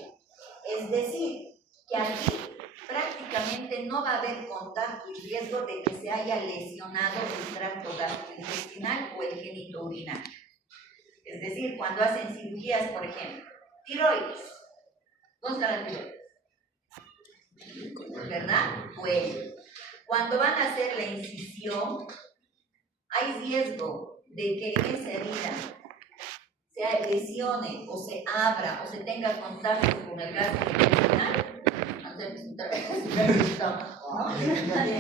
Es decir, que aquí prácticamente no va a haber contacto y riesgo de que se haya lesionado el tracto gastrointestinal o el genito urinario. Es decir, cuando hacen cirugías, por ejemplo, tiroides. ¿Dónde está la tiroides? ¿Verdad? Cuello. Cuando van a hacer la incisión, hay riesgo de que esa herida se lesione o se abra o se tenga contacto con el gas intestinal.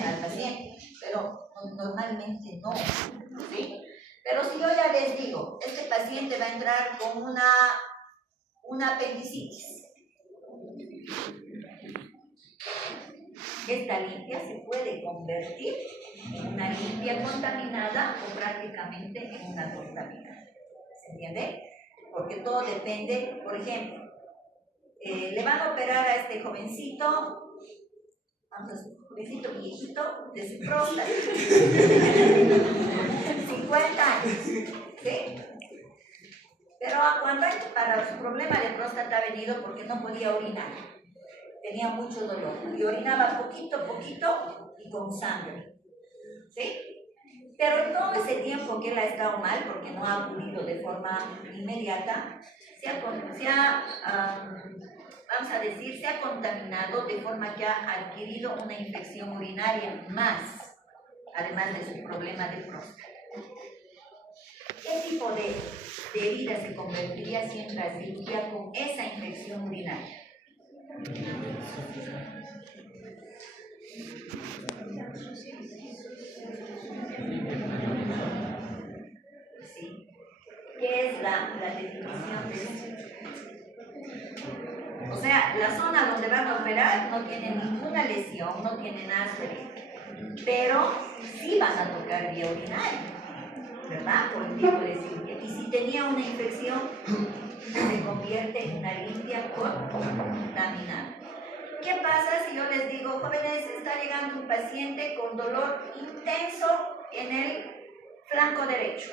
Al paciente, pero normalmente no, ¿sí? Pero si yo ya les digo, este paciente va a entrar con una apendicitis, esta limpia se puede convertir en una limpia contaminada o prácticamente en una contaminada. ¿Se entiende? Porque todo depende, por ejemplo, le van a operar a este jovencito, jovencito viejito, de su próstata, 50 años, ¿sí? Pero cuando para su problema de próstata ha venido porque no podía orinar, tenía mucho dolor y orinaba poquito y con sangre, ¿sí? Pero en todo ese tiempo que él ha estado mal, porque no ha acudido de forma inmediata, vamos a decir, se ha contaminado de forma que ha adquirido una infección urinaria más, además de su problema de próstata. ¿Qué tipo de herida se convertiría si entra cirugía con esa infección urinaria? Sí. ¿Qué es la definición de eso? O sea, la zona donde van a operar no tiene ninguna lesión, no tiene nada serio, pero sí van a tocar vía urinaria, ¿verdad? Por el tipo de cirugía. Y si tenía una infección, se convierte en una limpia contaminada. ¿Qué pasa si yo les digo, jóvenes, está llegando un paciente con dolor intenso en el flanco derecho?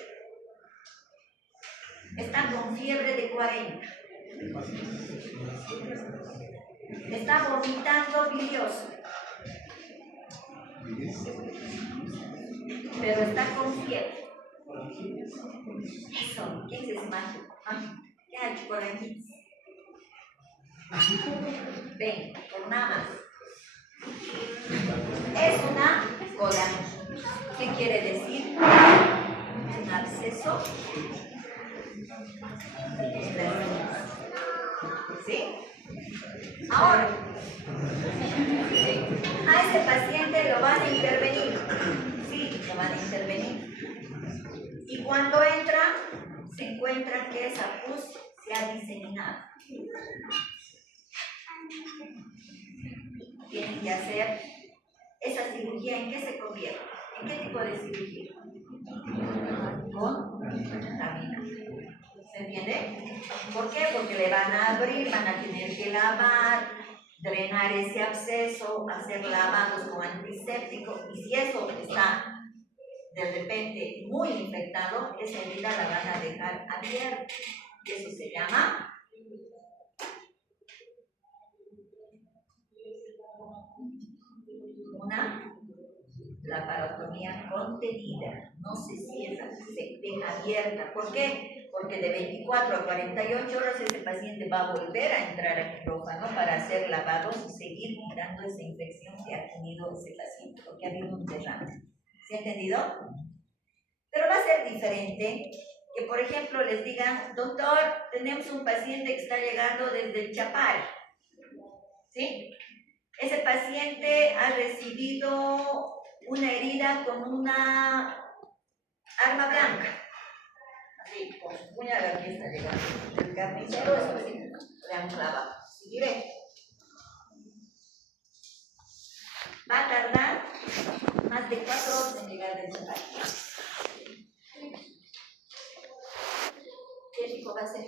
Está con fiebre de 40. Está vomitando bilioso. Pero está con fiebre. Eso, ¿quién se desmayó? ¿Qué ha hecho por aquí? Ven, por nada más. Es una colangitis. ¿Qué quiere decir? Un absceso. ¿Sí? Ahora, a ese paciente lo van a intervenir. Sí, lo van a intervenir. Y cuando entra, se encuentra que esa pus se ha diseminado. Tienen que hacer esa cirugía. ¿En qué se convierte? ¿En qué tipo de cirugía? Con contaminación. ¿Se entiende? ¿Por qué? Porque le van a abrir, van a tener que lavar, drenar ese absceso, hacer lavados con antiséptico, y si eso está de repente muy infectado, esa herida la van a dejar abierta. Y eso se llama una laparotomía contenida. No se cierra, se deja abierta. ¿Por qué? Porque porque de 24 a 48 horas ese paciente va a volver a entrar al quirófano para hacer lavados y seguir quitando esa infección que ha tenido ese paciente, porque ha habido un derrame. ¿Se ha entendido? Pero va a ser diferente que, por ejemplo, les digan, doctor, tenemos un paciente que está llegando desde el Chapal, ¿sí? Ese paciente ha recibido una herida con una arma blanca. Así, con su puñal aquí está llegando. El carnicero, eso sí, le han clavado. Seguiré. Va a tardar más de 4 horas en llegar del Chapal. ¿Qué tipo va a ser?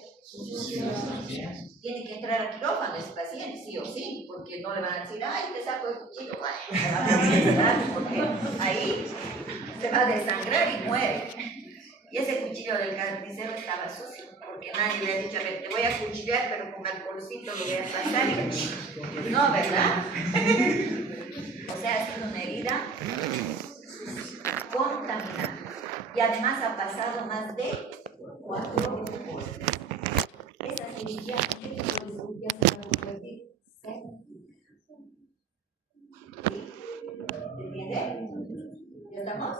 Tiene que entrar al quirófano ese paciente, sí o sí, porque no le van a decir, ay, te saco el cuchillo, porque ahí se va a desangrar y muere. Y ese cuchillo del carnicero estaba sucio, porque nadie le ha dicho, a ver, te voy a cuchillar, pero con alcoholcito lo voy a pasar. No, ¿verdad? O sea, ha sido una herida contaminada. Y además ha pasado más de 4 horas. Esa cirugía, ¿qué tipo de cirugía se va a convertir? ¿Sí? ¿Se entiende? ¿Ya estamos?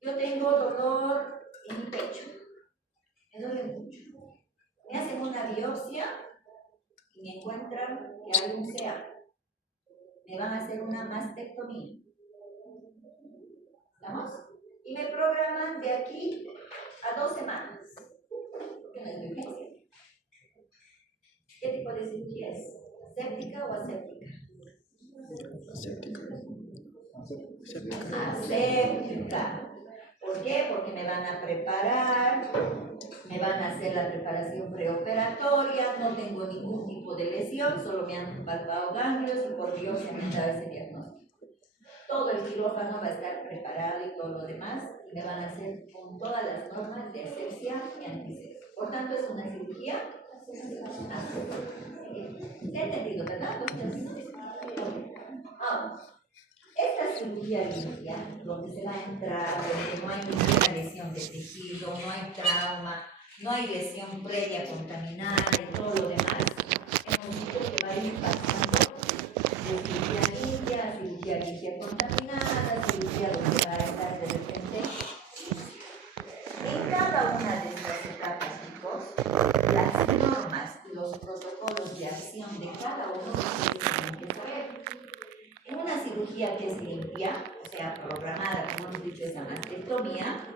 Yo tengo dolor en mi pecho. Me duele mucho. Me hacen una biopsia y me encuentran que hay un CA. Me van a hacer una mastectomía. ¿Estamos? Y me programan de aquí a 2 semanas. Porque no es de urgencia. ¿Qué tipo de cirugía es? ¿Aséptica o aséptica? Aséptica. Aséptica. ¿Por qué? Porque me van a preparar, me van a hacer la preparación preoperatoria, no tengo ningún tipo de lesión, solo me han palpado ganglios y por biopsia me han dado ese diagnóstico. Todo el quirófano va a estar preparado y todo lo demás, y me van a hacer con todas las normas de asepsia y antisepsia. Por tanto, es una cirugía aséptica. ¿Se ha entendido, verdad? Ahora, esta cirugía limpia, donde se va a entrar, donde no hay ninguna lesión de tejido, no hay trauma, no hay lesión previa contaminada y todo lo demás, hemos dicho que va a ir pasando de cirugía limpia contaminada, cirugía donde va a estar de repente. En cada una de estas etapas, chicos, las normas y los protocolos de acción de cada uno se tienen que saber. En una cirugía que es limpia, o sea, programada, como hemos dicho, esa mastectomía,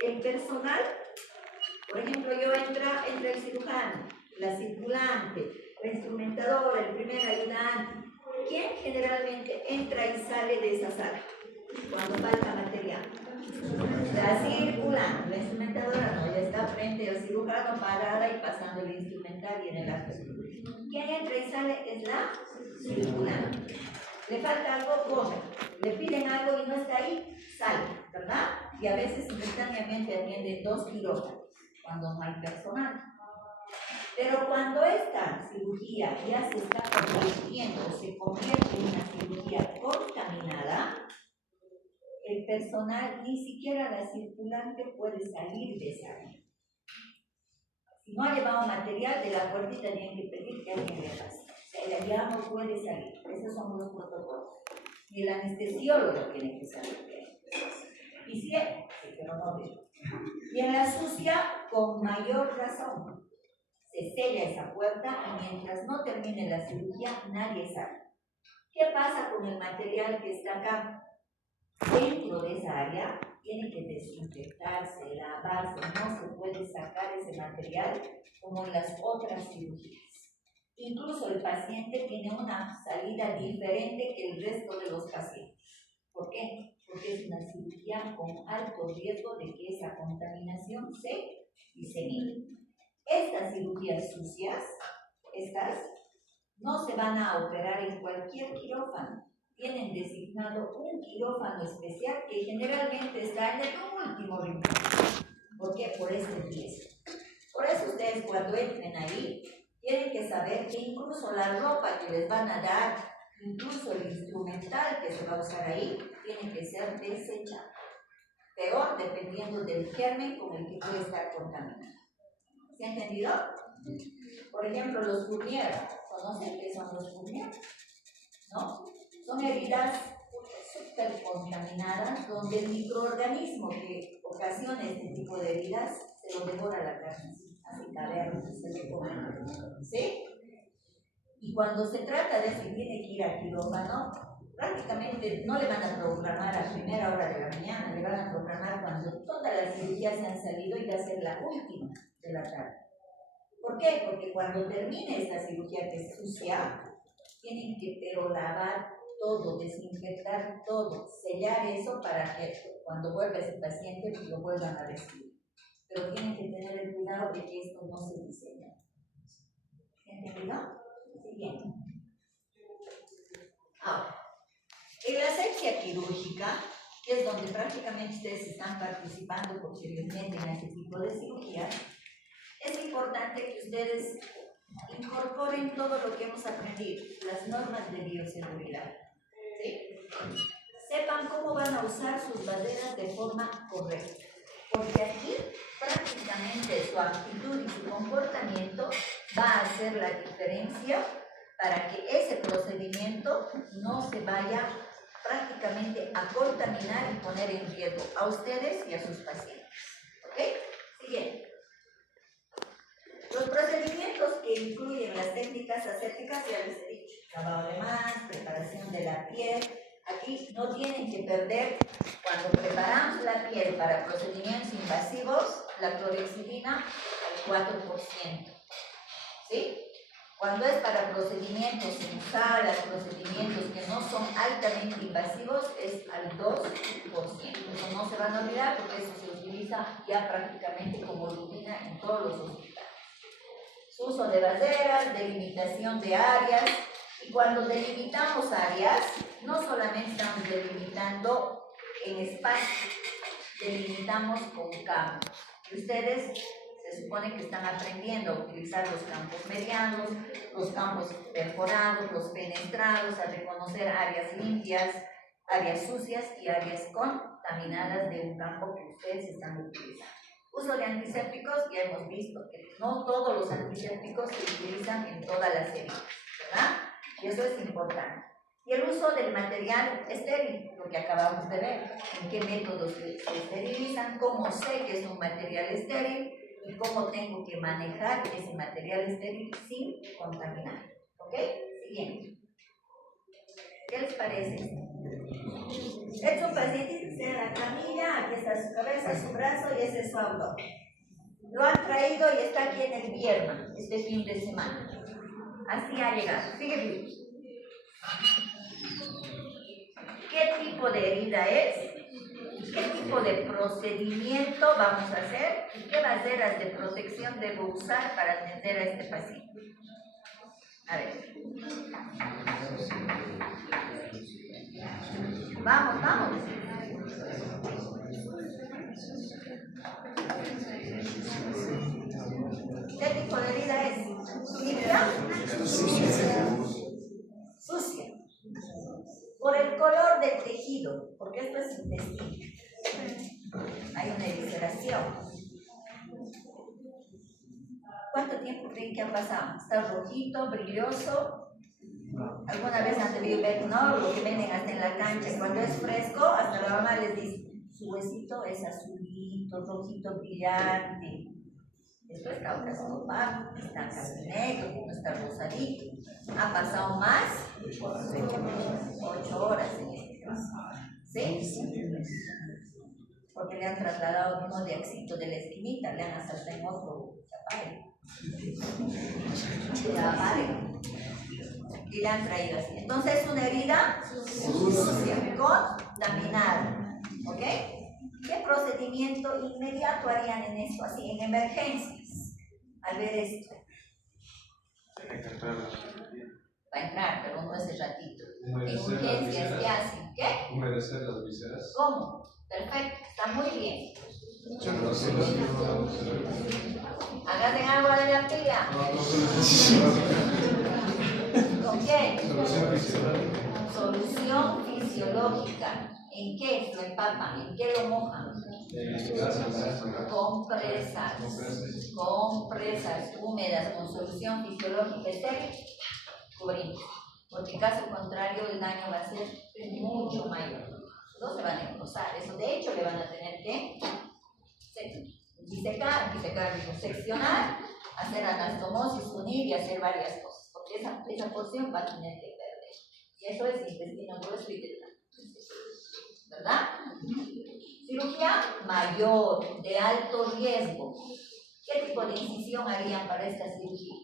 el personal, por ejemplo, entra el cirujano, la circulante, la instrumentadora, el primer ayudante. ¿Quién generalmente entra y sale de esa sala cuando falta material? La circulante, la instrumentadora no, ella está frente al cirujano parada y pasando el instrumental y en el acto. ¿Quién entra y sale? Es la circulante. Le falta algo, come. Le piden algo y no está ahí, sale, ¿verdad? Y a veces simultáneamente atiende 2 quirófanos cuando no hay personal. Pero cuando esta cirugía ya se está convirtiendo, se convierte en una cirugía contaminada, el personal, ni siquiera la circulante puede salir de esa área. Si no ha llevado material, de la puertita tienen que pedir que alguien le pase. Ella ya no puede salir. Esos son los protocolos. Y el anestesiólogo tiene que salir. Y si pero no veo. Y en la sucia, con mayor razón, se sella esa puerta y mientras no termine la cirugía, nadie sale. ¿Qué pasa con el material que está acá? Dentro de esa área, tiene que desinfectarse, lavarse, no se puede sacar ese material como en las otras cirugías. Incluso el paciente tiene una salida diferente que el resto de los pacientes. ¿Por qué? Porque es una cirugía con alto riesgo de que esa contaminación se disemine. Estas cirugías sucias, no se van a operar en cualquier quirófano. Tienen designado un quirófano especial que generalmente está en el último rincón. ¿Por qué? Por ese riesgo. Por eso ustedes cuando entren ahí, tienen que saber que incluso la ropa que les van a dar, incluso el instrumental que se va a usar ahí, tiene que ser desechable. peor dependiendo del germen con el que puede estar contaminado. ¿Se ha entendido? Por ejemplo, los Fournier, ¿conocen qué son los Fournier? ¿No? Son heridas súper contaminadas donde el microorganismo que ocasiona este tipo de heridas se lo devora la carne, así cavernas, se le come. ¿Sí? Y cuando se trata de si tiene que ir al quirófano, prácticamente no le van a programar a primera hora de la mañana, le van a programar cuando todas las cirugías se han salido y va a ser la última de la tarde. ¿Por qué? Porque cuando termine esta cirugía que es sucia, tienen que pero lavar todo, desinfectar todo, sellar eso para que cuando vuelva ese paciente lo vuelvan a recibir. Pero tienen que tener el cuidado de que esto no se diseñe. ¿Entendido? Siguiente. Ahora, en la asepsia quirúrgica, que es donde prácticamente ustedes están participando porque les meten a este tipo de cirugías, es importante que ustedes incorporen todo lo que hemos aprendido, las normas de bioseguridad. ¿Sí? Sepan cómo van a usar sus baseras de forma correcta, porque aquí prácticamente su actitud y su comportamiento va a hacer la diferencia para que ese procedimiento no se vaya prácticamente a contaminar y poner en riesgo a ustedes y a sus pacientes. ¿Ok? Siguiente. Los procedimientos que incluyen las técnicas asépticas, ya les he dicho, lavado de manos, preparación de la piel. Aquí no tienen que perder, cuando preparamos la piel para procedimientos invasivos, la clorhexidina al 4%. ¿Sí? Cuando es para procedimientos en sala, procedimientos que no son altamente invasivos, es al 2%. Eso no se van a olvidar porque eso se utiliza ya prácticamente como rutina en todos los hospitales. Su uso de baseras, delimitación de áreas, y cuando delimitamos áreas, no solamente estamos delimitando en espacio, delimitamos con campos. Y ustedes se supone que están aprendiendo a utilizar los campos medianos, los campos perforados, los penetrados, a reconocer áreas limpias, áreas sucias y áreas contaminadas de un campo que ustedes están utilizando. Uso de antisépticos, ya hemos visto que no todos los antisépticos se utilizan en todas las heridas, ¿verdad? Y eso es importante. Y el uso del material estéril, lo que acabamos de ver, en qué métodos se esterilizan, cómo sé que es un material estéril y cómo tengo que manejar ese material estéril sin contaminar. ¿Ok? Siguiente. ¿Qué les parece? Es un paciente que está en la camilla, aquí está su cabeza, su brazo y ese es su abdomen. Lo han traído y está aquí en el viernes, este fin de semana. Así ha llegado. Sigue vivo. ¿Qué tipo de herida es? ¿Qué tipo de procedimiento vamos a hacer? ¿Y qué baseras de protección debo usar para atender a este paciente? A ver. Vamos, vamos. ¿Qué tipo de herida es? ¿Limpia? Sucia. Por el color del tejido, porque esto es intestino. Hay una evisceración. ¿Cuánto tiempo creen que ha pasado? ¿Está rojito, brilloso? ¿Alguna vez han debido ver, no? Lo que venden hasta en la cancha, cuando es fresco, hasta la mamá les dice, su huesito es azulito, rojito, brillante. Después caucásico opaco, está casi negro, está rosadito. Ha pasado más 8 horas en este caso. ¿Sí? Porque le han trasladado uno de Axito de la esquinita, le han hasta en otro chapare. Y le han traído así. Entonces es una herida sucia, contaminada. ¿Ok? ¿Qué procedimiento inmediato harían en esto? Así, en emergencias, al ver esto. Va a entrar, pero no ese ratito. En urgencias, ¿qué hacen? ¿Qué? Humedecer las vísceras. ¿Cómo? Perfecto, está muy bien. Agarren agua de la pila. ¿Con qué? Solución fisiológica. ¿En qué lo empapan? ¿En qué lo mojan? Compresas húmedas con solución fisiológica estéril, cubrimos. Porque en caso contrario el daño va a ser mucho mayor. No se van a engrosar, eso de hecho le van a tener que seccionar, hacer anastomosis, unir y hacer varias cosas. Porque esa porción va a tener que perder. Y eso es intestino grueso y delgado. ¿Verdad? Cirugía mayor, de alto riesgo. ¿Qué tipo de incisión harían para esta cirugía?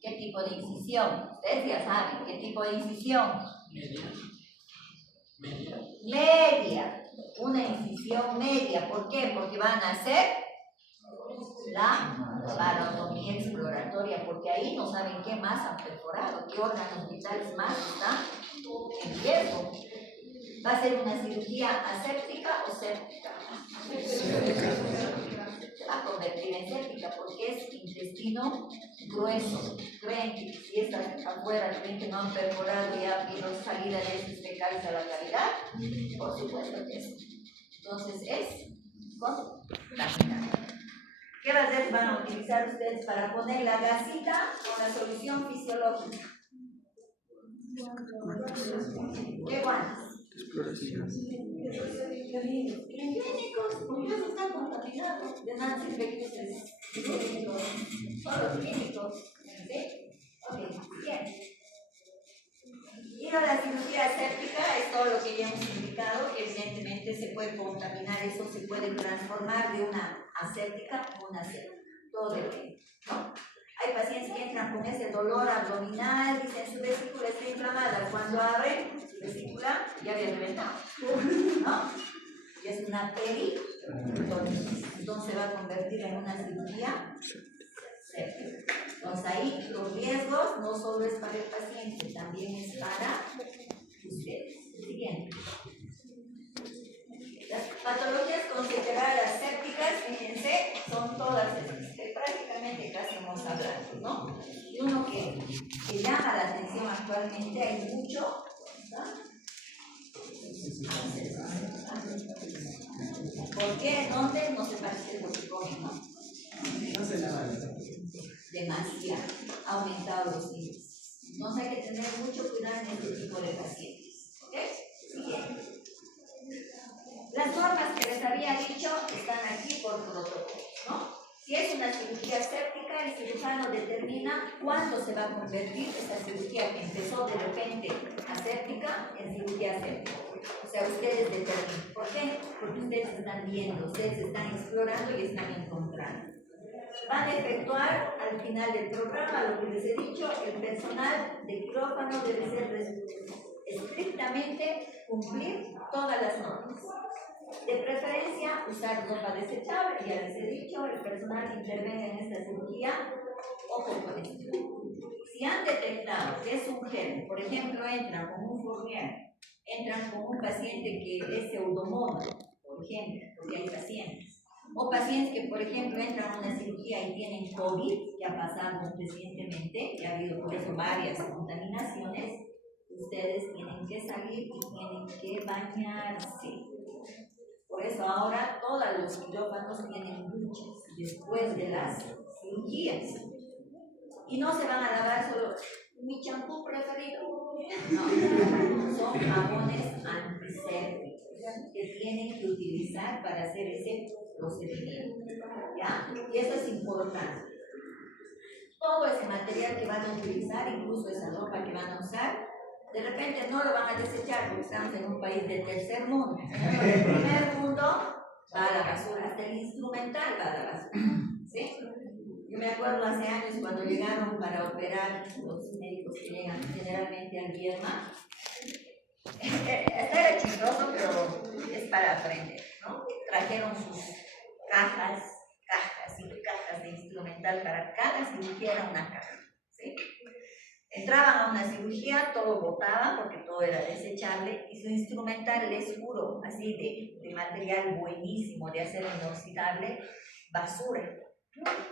¿Qué tipo de incisión? Ustedes ya saben, ¿qué tipo de incisión? Media. Una incisión media. ¿Por qué? Porque van a hacer la parotomía exploratoria, porque ahí no saben qué más han perforado, qué órganos vitales más están en riesgo. ¿Va a ser una cirugía aséptica o séptica? Se va a convertir en séptica porque es intestino grueso. Creen que si están afuera, creen que no han perforado y ha habido salida de heces fecales a la cavidad. Por supuesto que sí. Entonces es contaminante. ¿Qué bases van a utilizar ustedes para poner la gasita con la solución fisiológica? ¿Qué guantes? Higiénicos, porque eso está contaminado. De nada sirve que ustedes solo químicos. ¿Sí? Ok, bien. Ir a la cirugía aséptica es todo lo que ya hemos indicado, que evidentemente se puede contaminar, eso se puede transformar de una aséptica a una aséptica. Todo depende, ¿no? Hay pacientes que entran con ese dolor abdominal, dicen su vesícula está inflamada. Cuando abren su vesícula ya había reventado, ¿no? Y es una peritonitis. Entonces se va a convertir en una cirugía séptica. Entonces ahí los riesgos no solo es para el paciente, también es para ustedes. Siguiente. Las patologías consideradas sépticas, fíjense, son todas estas que prácticamente casi hemos hablado, ¿no? Y uno que llama la atención actualmente, hay mucho, ¿no? ¿Por qué? ¿Dónde? No se parece lo que comen, ¿no? No se lavan. Demasiado, ha aumentado los índices. Entonces hay que tener mucho cuidado en este tipo de pacientes. ¿Ok? Siguiente. Las normas que les había dicho están aquí por protocolo, ¿no? Si es una cirugía séptica, el cirujano determina cuándo se va a convertir esta cirugía que empezó de repente aséptica en cirugía séptica. O sea, ustedes determinan. ¿Por qué? Porque ustedes están viendo, ustedes están explorando y están encontrando. Van a efectuar al final del programa, lo que les he dicho, el personal de quirófano debe ser estrictamente cumplir todas las normas. De preferencia, usar ropa desechable, ya les he dicho, el personal que intervenga en esta cirugía, ojo con esto. Si han detectado que es un germen, por ejemplo, entran con un Fournier, entran con un paciente que es pseudomonas, por ejemplo, porque hay pacientes. O pacientes que, por ejemplo, entran a una cirugía y tienen COVID, que ha pasado recientemente, y ha habido por eso varias contaminaciones, ustedes tienen que salir y tienen que bañarse. Por eso ahora todos los quirófanos tienen duchas después de las cirugías. Y no se van a lavar solo mi champú preferido. No, son jabones antisépticos que tienen que utilizar para hacer ese procedimiento. ¿Ya? Y eso es importante. Todo ese material que van a utilizar, incluso esa ropa que van a usar, de repente no lo van a desechar porque estamos en un país de tercer mundo. En el primer mundo va a la basura, hasta el instrumental va a la basura. ¿Sí? Yo me acuerdo hace años cuando llegaron para operar los médicos que llegan generalmente al Guillermo. Era chistoso, pero es para aprender, ¿no? Trajeron sus cajas de instrumental para cada cirugía, era una caja, ¿sí? Entraban a una cirugía, todo botaban porque todo era desechable y su instrumental es puro, así de material buenísimo, de acero inoxidable, basura.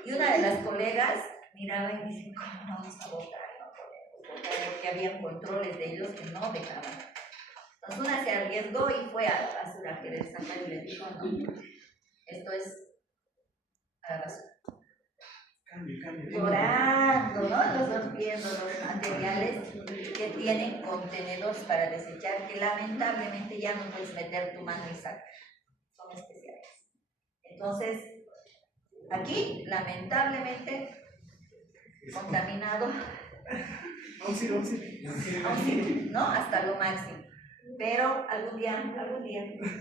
Y una de las colegas miraba y dice, ¿cómo vamos a botar? No podemos botar, porque había controles de ellos que no dejaban. Entonces una se arriesgó y fue a la basura que del San y le dijo, no, esto es a la basura. Llorando, ¿no? Nosotros viendo los materiales que tienen contenedores para desechar, que lamentablemente ya no puedes meter tu mano y sacar, son especiales. Entonces, aquí, lamentablemente, contaminado, ¿no? Hasta lo máximo. Pero algún día, nosotros no llegaremos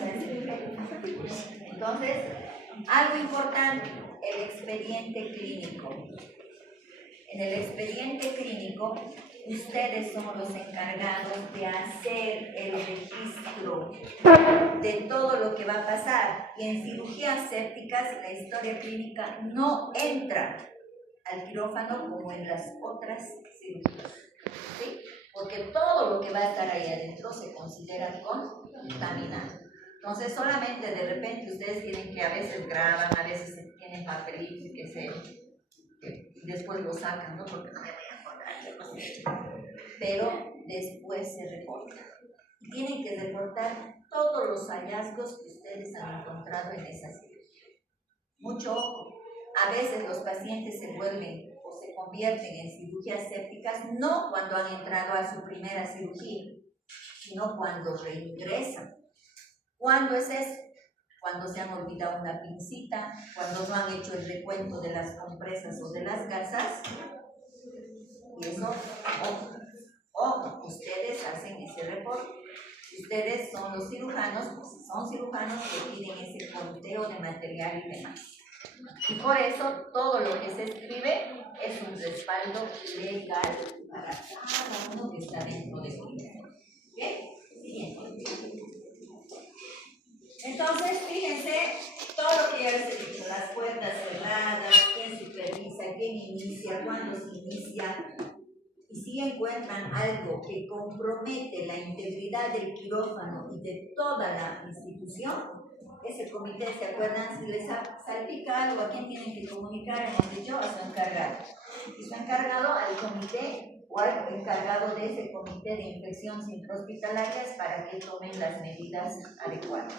a ese nivel. Entonces, algo importante, el expediente clínico. En el expediente clínico, ustedes son los encargados de hacer el registro de todo lo que va a pasar. Y en cirugías sépticas, la historia clínica no entra al quirófano como en las otras cirugías, ¿sí? Porque todo lo que va a estar ahí adentro se considera contaminado. Entonces, solamente de repente ustedes tienen que a veces graban, a veces tienen papelitos que después lo sacan, ¿no? Porque no me voy a acordar, pero después se reporta. Y tienen que reportar todos los hallazgos que ustedes han encontrado en esa cirugía. Mucho ojo, a veces los pacientes se vuelven o se convierten en cirugías sépticas no cuando han entrado a su primera cirugía, sino cuando reingresan. ¿Cuándo es eso? Cuando se han olvidado una pincita, cuando no han hecho el recuento de las compresas o de las gasas. Y eso, ojo, ustedes hacen ese reporte. Ustedes son los cirujanos, pues son cirujanos que piden ese conteo de material y demás. Y por eso todo lo que se escribe es un respaldo legal para cada uno que está dentro de su vida. ¿Ok? Siguiente. Entonces, fíjense todo lo que ya les he dicho, las puertas cerradas, quién supervisa, quién inicia, cuándo se inicia. Y si encuentran algo que compromete la integridad del quirófano y de toda la institución, ese comité, ¿se acuerdan? Si les salpica algo, ¿a quién tienen que comunicar? Hemos dicho a su encargado. Y su encargado al comité o al encargado de ese comité de infecciones intrahospitalarias para que tomen las medidas adecuadas.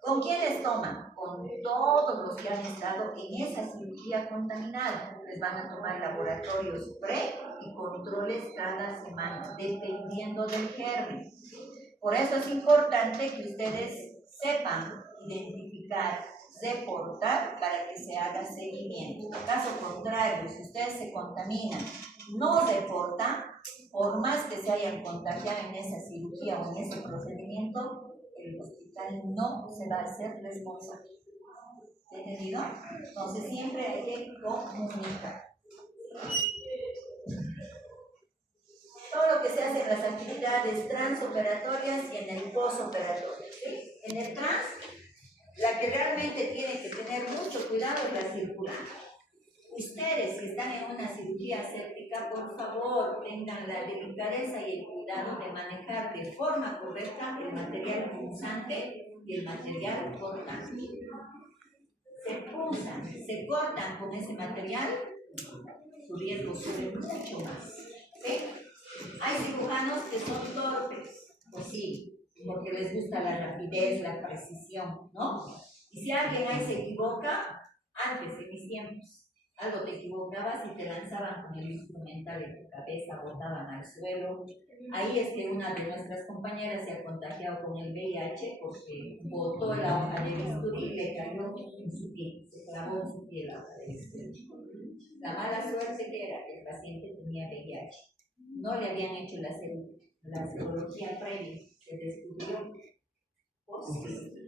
¿Con quiénes toman? Con todos los que han estado en esa cirugía contaminada. Les van a tomar laboratorios pre y controles cada semana, dependiendo del germen. Por eso es importante que ustedes sepan identificar, reportar para que se haga seguimiento. En caso contrario, si ustedes se contaminan, no reportan, por más que se hayan contagiado en esa cirugía o en ese procedimiento, el hospital no se va a hacer responsable. ¿Entendido? Entonces siempre hay que comunicar. Todo lo que se hace en las actividades transoperatorias y en el posoperatorio. ¿Sí? En el trans, la que realmente tiene que tener mucho cuidado es la circulante. Ustedes, si están en una cirugía séptica, por favor, tengan la delicadeza y el cuidado de manejar de forma correcta el material punzante y el material cortante. Se punzan, se cortan con ese material, su riesgo sube mucho más. ¿Sí? Hay cirujanos que son torpes, pues sí, porque les gusta la rapidez, la precisión, ¿no? Y si alguien ahí se equivoca, antes, en mis tiempos, algo te equivocabas y te lanzaban con el instrumental en tu cabeza, botaban al suelo. Ahí es que una de nuestras compañeras se ha contagiado con el VIH porque botó la hoja de bisturí y le cayó en su pie, se clavó en su pie la hoja de bisturí. La mala suerte que era que el paciente tenía VIH. No le habían hecho la serología previa, se descubrió posible.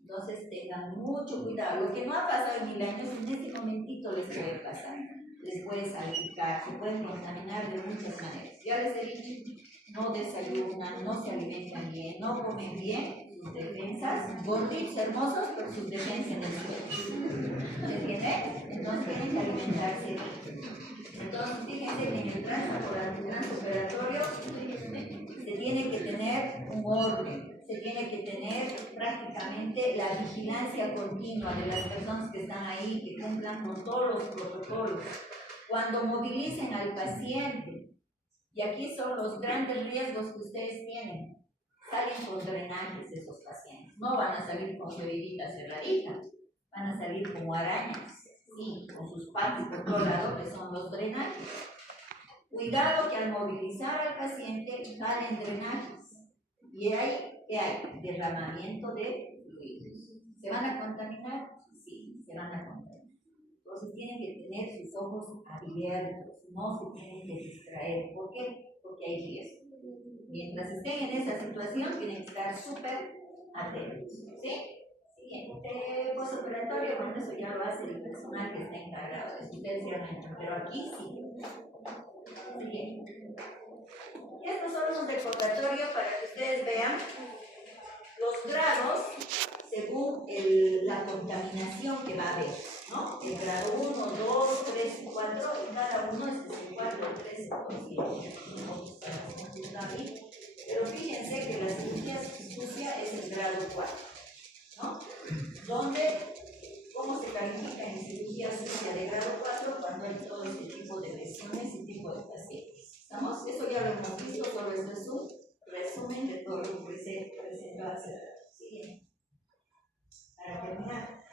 Entonces tengan mucho cuidado. Lo que no ha pasado en 1000 años, en este momentito les puede pasar. Les puede salpicar, se pueden contaminar de muchas maneras. Ya les he dicho, no desayunan, no se alimentan bien, no comen bien, sus defensas, gorditos, hermosos, pero sus defensas en el suelo. ¿Se entiende? Entonces tienen que alimentarse bien. Entonces fíjense que en el transoperatorio se tiene que tener un orden. Se tiene que tener prácticamente la vigilancia continua de las personas que están ahí, que cumplan con todos los protocolos. Cuando movilicen al paciente, Y aquí son los grandes riesgos que ustedes tienen. Salen con drenajes esos pacientes. No van a salir con su heridita cerradita, van a salir como arañas, sí, con sus patas por todo lado, que son los drenajes. Cuidado que al movilizar al paciente jalen drenajes. Y ahí, ¿qué hay? Derramamiento de fluidos. ¿Se van a contaminar? Sí, se van a contaminar. Entonces tienen que tener sus ojos abiertos, no se tienen que distraer. ¿Por qué? Porque hay riesgo. Mientras estén en esa situación, tienen que estar súper atentos. ¿Sí? Siguiente postoperatorio, bueno, eso ya lo hace el personal que está encargado de su terciamente, pero aquí sí. Siguiente. Y estos son un recordatorio para que ustedes vean los grados según la contaminación que va a haber, ¿no? El grado 1, 2, 3, 4, y cada uno es el 4, 3, 4, pero fíjense que la cirugía sucia es el grado 4, ¿no? Donde, ¿cómo se califica en cirugía sucia de grado 4? Cuando hay todo este tipo de lesiones y tipo de pacientes. ¿Estamos? Eso ya lo hemos visto, solo esto es un resumen de todo lo que se presentó hace rato. Siguiente. Para terminar,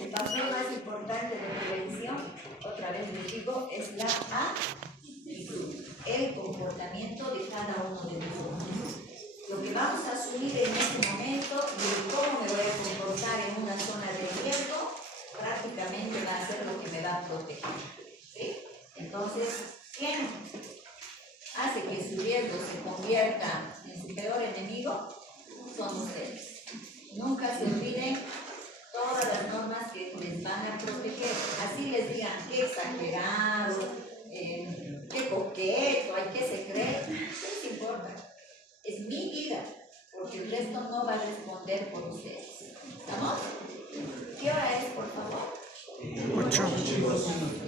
el papel más importante de prevención, otra vez les digo, es la actitud, el comportamiento de cada uno de nosotros. Lo que vamos a asumir en este momento y cómo me voy a comportar en una zona de riesgo, prácticamente va a ser lo que me va a proteger. ¿Sí? Entonces, ¿quién hace que su riesgo se convierta en su peor enemigo? Son ustedes. Nunca se olviden todas las normas que les van a proteger. Así les digan qué exagerado, qué coqueto, ay, qué se cree. ¿Qué les importa? Es mi vida, porque el resto no va a responder por ustedes. ¿Estamos? ¿Qué hora es, por favor? 8.